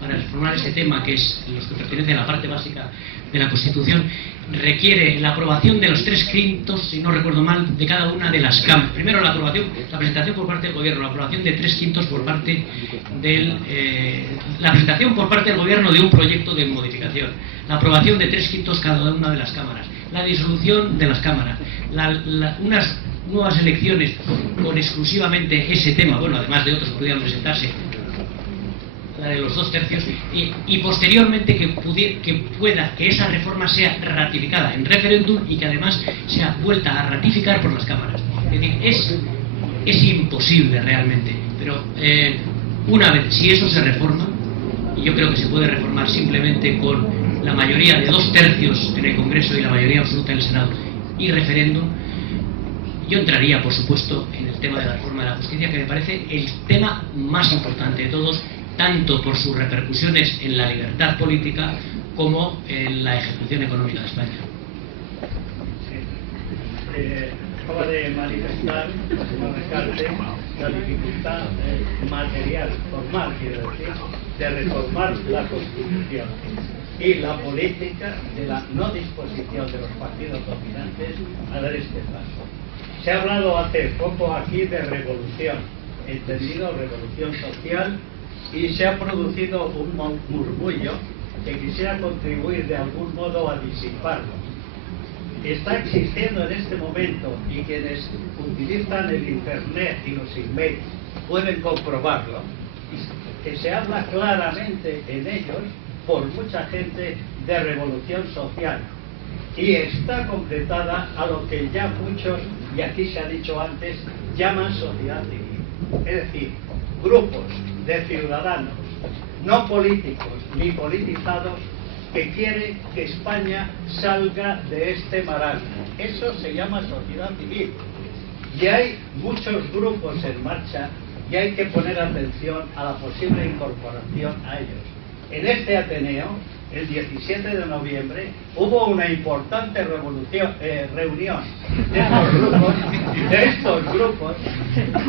para reformar este tema, que es los que pertenecen a la parte básica de la Constitución, requiere la aprobación de los 3/5, si no recuerdo mal, de cada una de las cámaras. Primero la presentación por parte del Gobierno, la aprobación de 3/5 por parte la presentación por parte del Gobierno de un proyecto de modificación, la aprobación de 3/5 cada una de las cámaras, la disolución de las cámaras, unas nuevas elecciones con exclusivamente ese tema, bueno, además de otros que pudieran presentarse, la de los 2/3, y posteriormente que esa reforma sea ratificada en referéndum y que además sea vuelta a ratificar por las cámaras. Es decir, es imposible realmente, pero una vez, si eso se reforma, y yo creo que se puede reformar simplemente con la mayoría de 2/3 en el Congreso y la mayoría absoluta en el Senado y referéndum, yo entraría, por supuesto, en el tema de la reforma de la justicia, que me parece el tema más importante de todos, tanto por sus repercusiones en la libertad política como en la ejecución económica de España. Acaba de manifestar el señor Recarte la dificultad material, formal, quiero decir, de reformar la Constitución y la política de la no disposición de los partidos dominantes a dar este paso. Se ha hablado hace poco aquí de revolución, entendido revolución social, y se ha producido un murmullo que quisiera contribuir de algún modo a disiparlo. está existiendo en este momento, y quienes utilizan el Internet y los emails pueden comprobarlo, que se habla claramente en ellos por mucha gente de revolución social, y está completada a lo que ya muchos, y aquí se ha dicho antes, llaman sociedad civil, es decir, grupos de ciudadanos no políticos ni politizados que quieren que España salga de este marasmo. Eso se llama sociedad civil, y hay muchos grupos en marcha y hay que poner atención a la posible incorporación a ellos. En este Ateneo, el 17 de noviembre, hubo una importante reunión de estos grupos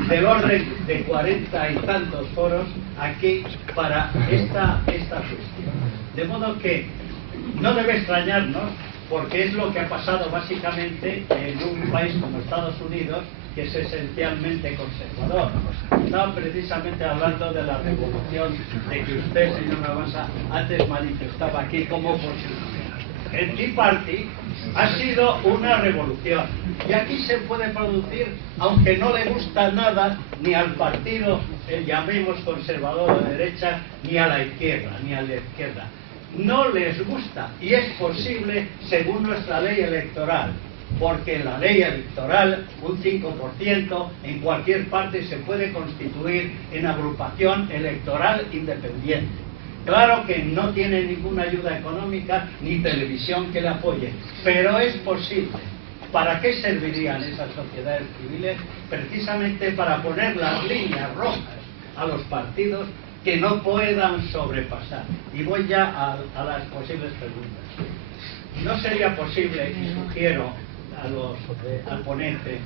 del orden de 40 y tantos foros aquí para esta cuestión. De modo que no debe extrañarnos, porque es lo que ha pasado básicamente en un país como Estados Unidos, que es esencialmente conservador. Estaba precisamente hablando de la revolución de que usted, señor Navasa, antes manifestaba aquí como posible. El Tea Party ha sido una revolución, y aquí se puede producir, aunque no le gusta nada ni al partido, llamemos conservador de derecha, ni a la izquierda, no les gusta, y es posible según nuestra ley electoral, porque en la ley electoral un 5% en cualquier parte se puede constituir en agrupación electoral independiente. Claro que no tiene ninguna ayuda económica ni televisión que le apoye, pero es posible. ¿Para qué servirían esas sociedades civiles? Precisamente para poner las líneas rojas a los partidos que no puedan sobrepasar. Y voy ya a las posibles preguntas. ¿No sería posible, y sugiero al ponente,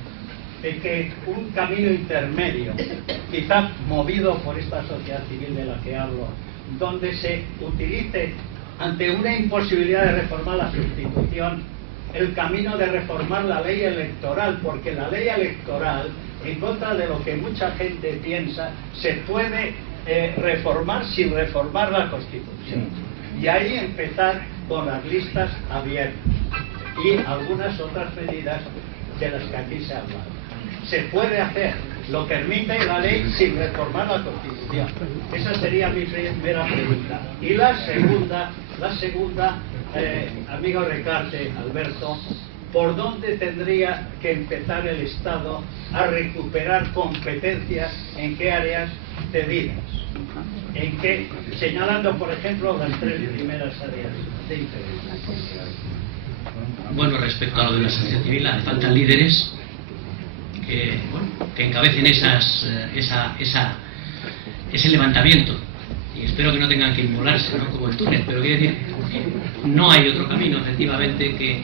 de que un camino intermedio, quizá movido por esta sociedad civil de la que hablo, donde se utilice, ante una imposibilidad de reformar la Constitución, el camino de reformar la ley electoral? Porque la ley electoral, en contra de lo que mucha gente piensa, se puede reformar sin reformar la Constitución, y ahí empezar con las listas abiertas y algunas otras medidas de las que aquí se ha hablado. Se puede hacer, lo permite la ley sin reformar la Constitución. Esa sería mi primera pregunta. Y la segunda, amigo Recarte, Alberto, ¿por dónde tendría que empezar el Estado a recuperar competencias? ¿En qué áreas cedidas? ¿En qué? Señalando, por ejemplo, las 3 primeras áreas de interés. Bueno, respecto a lo de la sociedad civil, hace falta líderes que encabecen ese levantamiento, y espero que no tengan que inmolarse, ¿no?, como el túnel, pero quiero decir, no hay otro camino efectivamente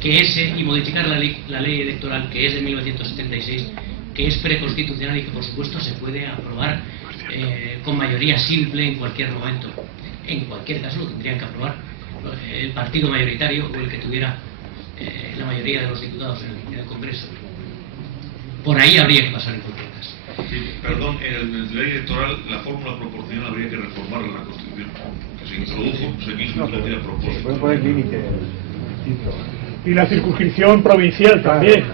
que ese, y modificar la ley electoral, que es de 1976, que es preconstitucional y que por supuesto se puede aprobar con mayoría simple en cualquier momento. En cualquier caso lo tendrían que aprobar el partido mayoritario o el que tuviera la mayoría de los diputados en el Congreso. Por ahí habría que pasar en cualquier caso. Sí, perdón, en la ley electoral la fórmula proporcional habría que reformarla en la Constitución, que se quiso introducir a propósito. Se puede poner límite. Y la circunscripción provincial también.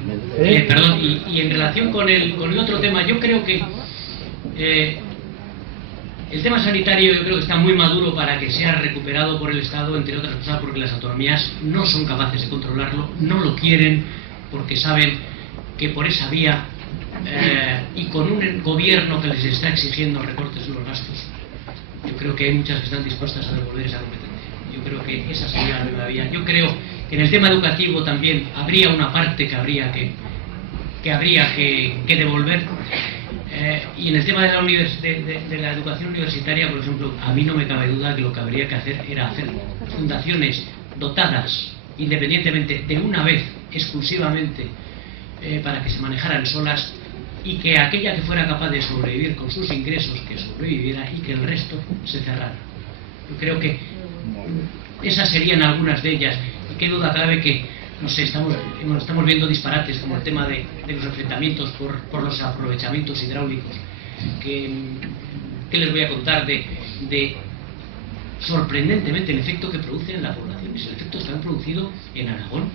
Perdón, y en relación con el otro tema, yo creo que el tema sanitario yo creo que está muy maduro para que sea recuperado por el Estado, entre otras cosas porque las autonomías no son capaces de controlarlo, no lo quieren, porque saben que por esa vía y con un gobierno que les está exigiendo recortes en los gastos, yo creo que hay muchas que están dispuestas a devolver esa competencia. Yo creo que esa sería la nueva vía. Yo creo que en el tema educativo también habría una parte que habría que devolver. Y en el tema de la educación universitaria, por ejemplo, a mí no me cabe duda que lo que habría que hacer era hacer fundaciones dotadas independientemente de una vez exclusivamente para que se manejaran solas, y que aquella que fuera capaz de sobrevivir con sus ingresos que sobreviviera y que el resto se cerrara. Yo creo que esas serían algunas de ellas, y qué duda cabe que no sé, estamos viendo disparates como el tema de los enfrentamientos por los aprovechamientos hidráulicos, que les voy a contar de sorprendentemente el efecto que producen en la población. Y el efecto está producido en Aragón,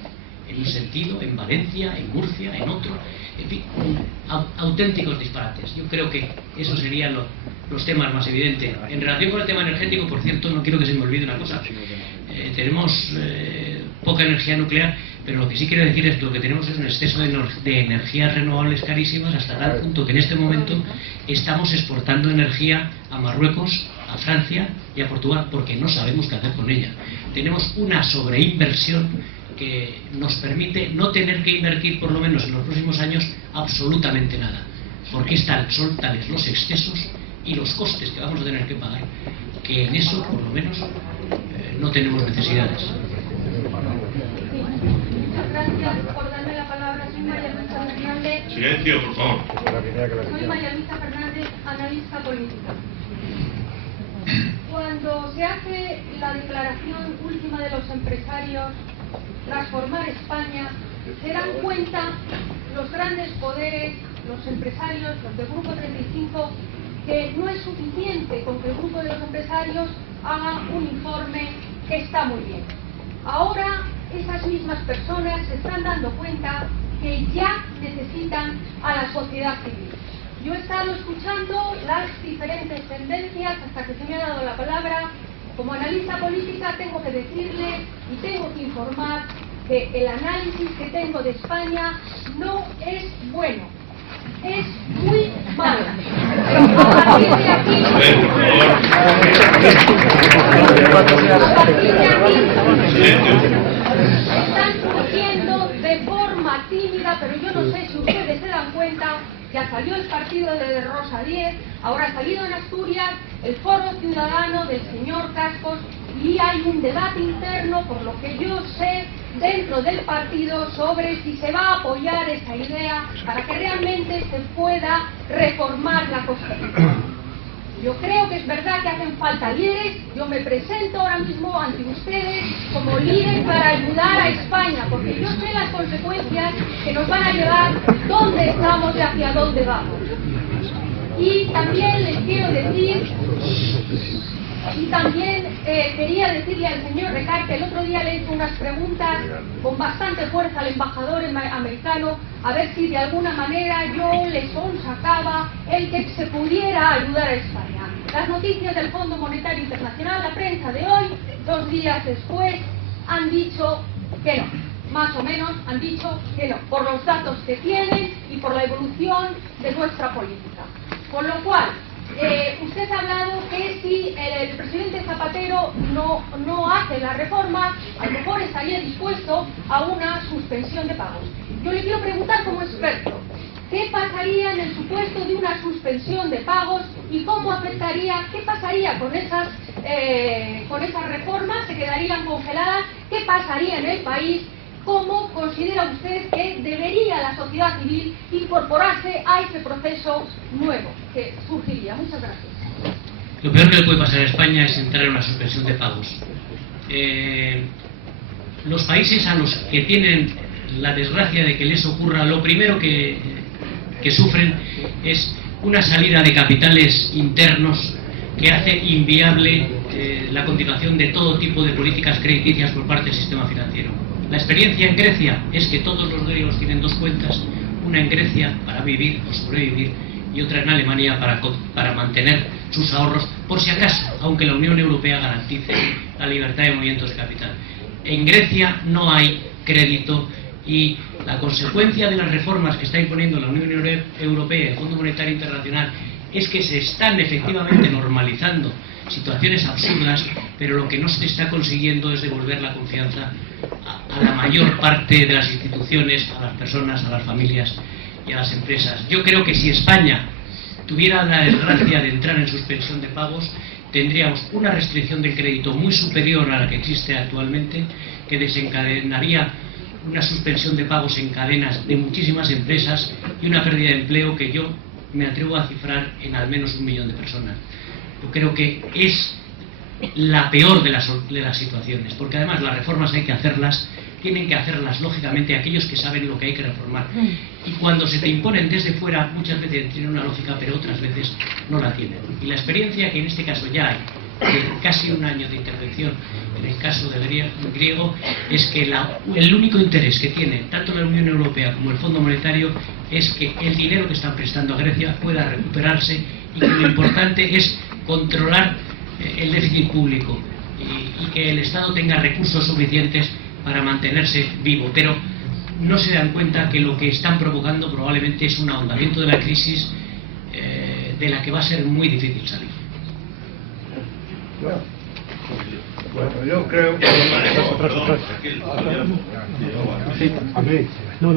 en un sentido, en Valencia, en Murcia, en otro, en fin, auténticos disparates. Yo creo que esos serían los temas más evidentes. En relación con el tema energético, por cierto, no quiero que se me olvide una cosa. Tenemos poca energía nuclear, pero lo que sí quiero decir es que lo que tenemos es un exceso de energías renovables carísimas, hasta tal punto que en este momento estamos exportando energía a Marruecos, a Francia y a Portugal, porque no sabemos qué hacer con ella. Tenemos una sobreinversión que nos permite no tener que invertir, por lo menos en los próximos años, absolutamente nada, porque son tales los excesos y los costes que vamos a tener que pagar, que en eso, por lo menos, no tenemos necesidades. Muchas gracias por darme la palabra. Soy María Luisa Fernández. Silencio, por favor. Soy María Luisa Fernández, analista política. Cuando se hace la declaración última de los empresarios transformar España, se dan cuenta los grandes poderes, los empresarios, los del Grupo 35, que no es suficiente con que el grupo de los empresarios haga un informe que está muy bien. Ahora esas mismas personas se están dando cuenta que ya necesitan a la sociedad civil. Yo he estado escuchando las diferentes tendencias hasta que se me ha dado la palabra. Como analista política tengo que decirle y tengo que informar que el análisis que tengo de España no es bueno, es muy malo. A partir de aquí, están surgiendo de forma tímida, pero yo no sé si ustedes se dan cuenta. Ya salió el partido de Rosa Díez, ahora ha salido en Asturias el Foro Ciudadano del señor Cascos, y hay un debate interno, por lo que yo sé, dentro del partido sobre si se va a apoyar esa idea para que realmente se pueda reformar la Constitución. Yo creo que es verdad que hacen falta líderes. Yo me presento ahora mismo ante ustedes como líder para ayudar a España, porque yo sé las consecuencias que nos van a llevar dónde estamos y hacia dónde vamos. Y también les quiero decir, quería decirle al señor Recarte, el otro día le hice unas preguntas con bastante fuerza al embajador americano, a ver si de alguna manera yo le sonsacaba el que se pudiera ayudar a España. Las noticias del Fondo Monetario Internacional, la prensa de hoy, 2 días después, han dicho que no. Más o menos han dicho que no, por los datos que tienen y por la evolución de nuestra política. Con lo cual, usted ha hablado que si el presidente Zapatero no hace la reforma, a lo mejor estaría dispuesto a una suspensión de pagos. Yo le quiero preguntar como experto, ¿qué pasaría en el supuesto de una suspensión de pagos y cómo afectaría, qué pasaría con esas reformas? ¿Se quedarían congeladas? ¿Qué pasaría en el país? ¿Cómo considera usted que debería la sociedad civil incorporarse a ese proceso nuevo que surgiría? Muchas gracias. Lo peor que le puede pasar a España es entrar en una suspensión de pagos. Los países a los que tienen la desgracia de que les ocurra, lo primero que sufren es una salida de capitales internos que hace inviable la continuación de todo tipo de políticas crediticias por parte del sistema financiero. La experiencia en Grecia es que todos los griegos tienen 2 cuentas, una en Grecia para vivir o sobrevivir y otra en Alemania para mantener sus ahorros por si acaso, aunque la Unión Europea garantice la libertad de movimientos de capital. En Grecia no hay crédito y la consecuencia de las reformas que está imponiendo la Unión Europea y el Fondo Monetario Internacional es que se están efectivamente normalizando situaciones absurdas, pero lo que no se está consiguiendo es devolver la confianza a la mayor parte de las instituciones, a las personas, a las familias y a las empresas. Yo creo que si España tuviera la desgracia de entrar en suspensión de pagos, tendríamos una restricción del crédito muy superior a la que existe actualmente, que desencadenaría una suspensión de pagos en cadenas de muchísimas empresas y una pérdida de empleo que yo me atrevo a cifrar en al menos 1 millón de personas. Yo creo que es la peor de las situaciones, porque además las reformas hay que hacerlas, tienen que hacerlas lógicamente aquellos que saben lo que hay que reformar. Y cuando se te imponen desde fuera, muchas veces tienen una lógica, pero otras veces no la tienen. Y la experiencia que en este caso ya hay de casi un año de intervención en el caso del griego es que el único interés que tiene tanto la Unión Europea como el Fondo Monetario es que el dinero que están prestando a Grecia pueda recuperarse y que lo importante es controlar el déficit público y que el Estado tenga recursos suficientes para mantenerse vivo, pero no se dan cuenta que lo que están provocando probablemente es un ahondamiento de la crisis de la que va a ser muy difícil salir. Bueno, yo creo que... Sí. No.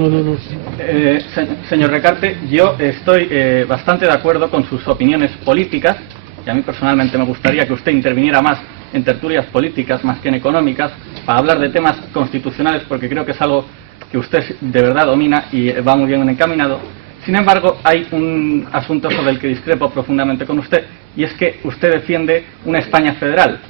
Señor Recarte, yo estoy bastante de acuerdo con sus opiniones políticas, y a mí personalmente me gustaría que usted interviniera más en tertulias políticas más que en económicas, para hablar de temas constitucionales, porque creo que es algo que usted de verdad domina y va muy bien encaminado. Sin embargo, hay un asunto sobre el que discrepo profundamente con usted, y es que usted defiende una España federal.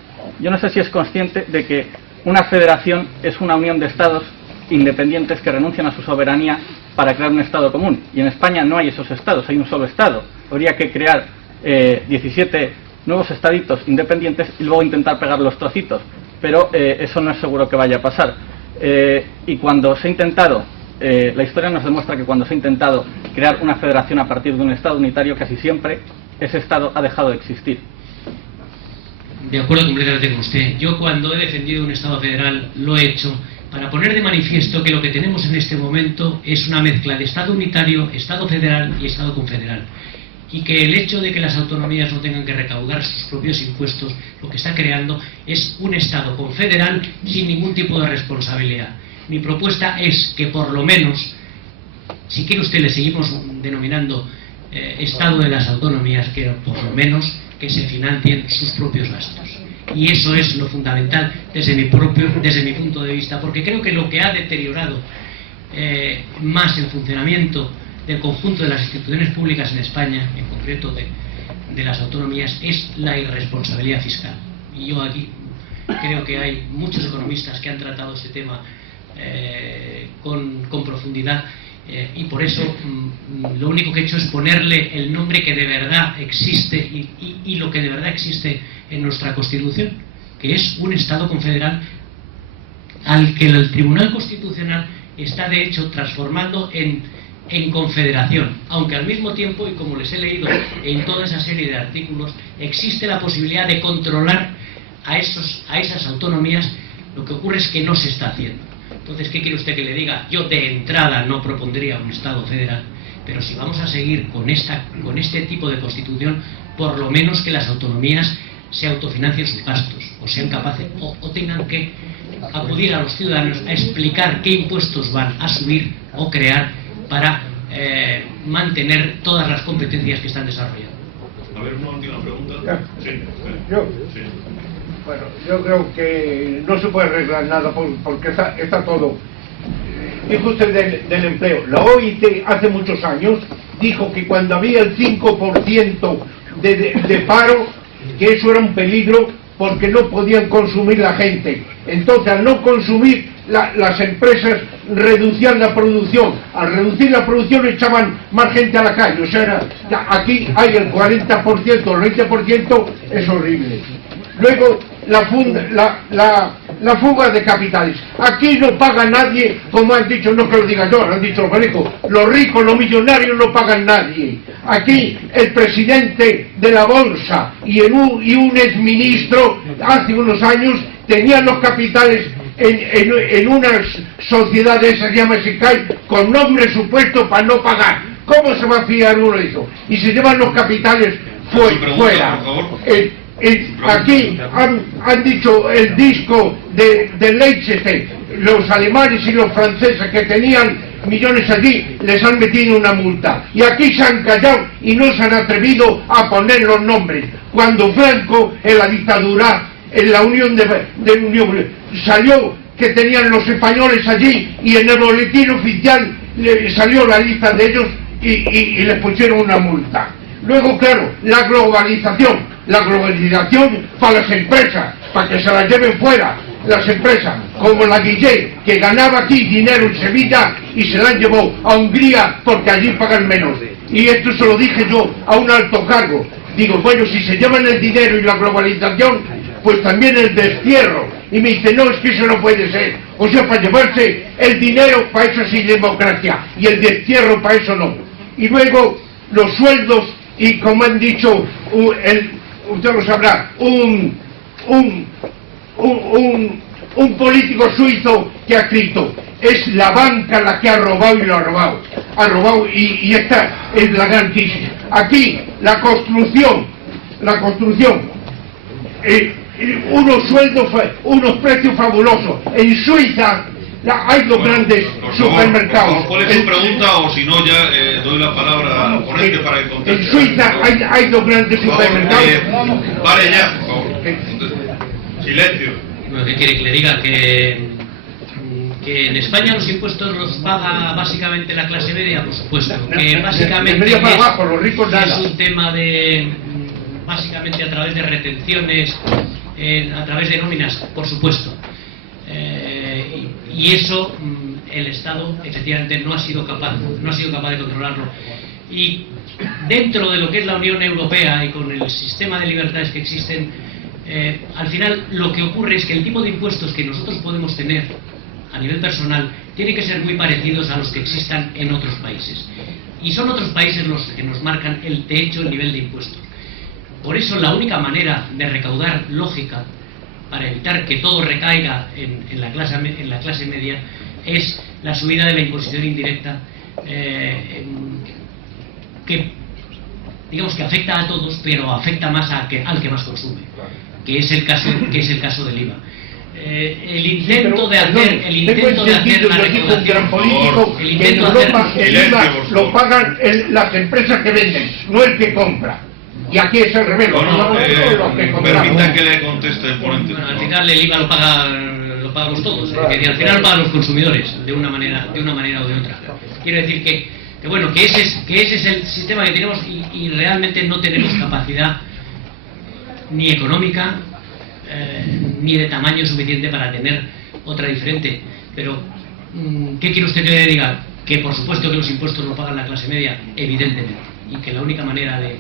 Yo no sé si es consciente de que una federación es una unión de estados independientes que renuncian a su soberanía para crear un estado común. Y en España no hay esos estados, hay un solo estado. Habría que crear 17 nuevos estaditos independientes y luego intentar pegar los trocitos. Pero eso no es seguro que vaya a pasar. Y cuando se ha intentado, la historia nos demuestra que cuando se ha intentado crear una federación a partir de un estado unitario, casi siempre ese estado ha dejado de existir. De acuerdo completamente con usted. Yo cuando he defendido un Estado federal lo he hecho para poner de manifiesto que lo que tenemos en este momento es una mezcla de Estado unitario, Estado federal y Estado confederal. Y que el hecho de que las autonomías no tengan que recaudar sus propios impuestos, lo que está creando es un Estado confederal sin ningún tipo de responsabilidad. Mi propuesta es que por lo menos, si quiere usted le seguimos denominando Estado de las autonomías, que por lo menos que se financien sus propios gastos. Y eso es lo fundamental desde mi punto de vista, porque creo que lo que ha deteriorado más el funcionamiento del conjunto de las instituciones públicas en España, en concreto de las autonomías, es la irresponsabilidad fiscal. Y yo aquí creo que hay muchos economistas que han tratado este tema con profundidad. Y por eso lo único que he hecho es ponerle el nombre que de verdad existe y lo que de verdad existe en nuestra Constitución, que es un Estado confederal al que el Tribunal Constitucional está de hecho transformando en confederación, aunque al mismo tiempo, y como les he leído en toda esa serie de artículos, existe la posibilidad de controlar a esas autonomías. Lo que ocurre es que no se está haciendo. Entonces, ¿qué quiere usted que le diga? Yo de entrada no propondría un Estado federal, pero si vamos a seguir con este tipo de constitución, por lo menos que las autonomías se autofinancien sus gastos, o sean capaces, o tengan que acudir a los ciudadanos a explicar qué impuestos van a subir o crear para mantener todas las competencias que están desarrollando. A ver, una última pregunta. Bueno, yo creo que no se puede arreglar nada porque está todo. Dijo usted del empleo. La OIT hace muchos años dijo que cuando había el 5% de paro, que eso era un peligro porque no podían consumir la gente. Entonces, al no consumir, las empresas reducían la producción. Al reducir la producción echaban más gente a la calle. O sea, aquí hay el 40%, el 20%, es horrible. Luego, la fuga de capitales. Aquí no paga nadie, como han dicho, no que lo diga yo, lo han dicho los ricos, los millonarios no pagan nadie. Aquí el presidente de la bolsa y un exministro hace unos años tenían los capitales en unas sociedades, se llama SICAI, con nombre supuesto para no pagar. ¿Cómo se va a fiar uno de eso? Y se llevan los capitales fuera. Aquí han dicho el disco de Leicester, los alemanes y los franceses que tenían millones allí, les han metido una multa. Y aquí se han callado y no se han atrevido a poner los nombres. Cuando Franco, en la dictadura, en la Unión salió que tenían los españoles allí y en el boletín oficial salió la lista de ellos y les pusieron una multa. Luego, claro, la globalización para las empresas, para que se las lleven fuera, las empresas, como la Guillé, que ganaba aquí dinero en Sevilla y se la llevó a Hungría porque allí pagan menos. Y esto se lo dije yo a un alto cargo, Digo, bueno, si se llevan el dinero y la globalización, pues también el destierro. Y me dice, no, es que eso no puede ser. O sea, para llevarse el dinero, para eso sí democracia, y el destierro, para eso no. Y luego, los sueldos, y como han dicho, usted lo sabrá, un político suizo que ha escrito, es la banca la que ha robado y lo ha robado. Ha robado y esta es la gran crisis. Aquí, la construcción, unos sueldos, unos precios fabulosos. En Suiza hay dos grandes supermercados. ¿Cuál es su pregunta? O si no, ya doy la palabra al ponente para que conteste. En Suiza hay dos grandes supermercados. Vale ya, por favor. Silencio. Bueno, ¿qué quiere que le diga? Que en España los impuestos los paga básicamente la clase media, por supuesto. Que básicamente es un tema de, básicamente a través de retenciones, a través de nóminas, por supuesto. Y eso el Estado efectivamente no ha sido capaz de controlarlo. Y dentro de lo que es la Unión Europea y con el sistema de libertades que existen, al final lo que ocurre es que el tipo de impuestos que nosotros podemos tener a nivel personal tiene que ser muy parecidos a los que existan en otros países. Y son otros países los que nos marcan el techo, el nivel de impuestos. Por eso la única manera de recaudar lógica para evitar que todo recaiga en la clase media es la subida de la imposición indirecta, que digamos que afecta a todos, pero afecta más al que más consume, que es el caso del IVA. El intento de hacer la recaudación, el IVA lo pagan las empresas que venden, no el que compra. Y aquí es el revés. Permita que le conteste el ponente. Bueno, al final el IVA lo pagamos todos, que al final lo pagan los consumidores de una manera o de otra. Quiero decir que ese es el sistema que tenemos y realmente no tenemos capacidad ni económica ni de tamaño suficiente para tener otra diferente. Pero ¿qué quiere usted que le diga? Que por supuesto que los impuestos lo pagan la clase media, evidentemente, y que la única manera de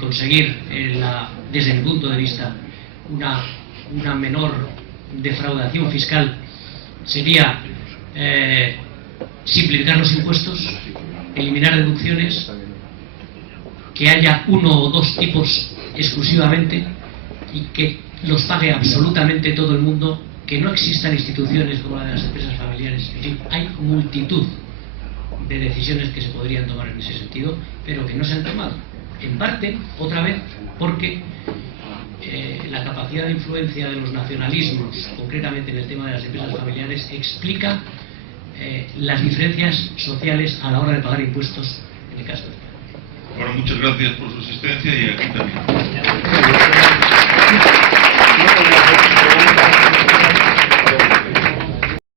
conseguir, desde mi punto de vista, una menor defraudación fiscal sería simplificar los impuestos, eliminar deducciones, que haya uno o dos tipos exclusivamente y que los pague absolutamente todo el mundo, que no existan instituciones como la de las empresas familiares. En fin, hay multitud de decisiones que se podrían tomar en ese sentido, pero que no se han tomado. En parte, otra vez, porque la capacidad de influencia de los nacionalismos, concretamente en el tema de las empresas familiares, explica las diferencias sociales a la hora de pagar impuestos en el caso de España. Bueno, muchas gracias por su asistencia y aquí también.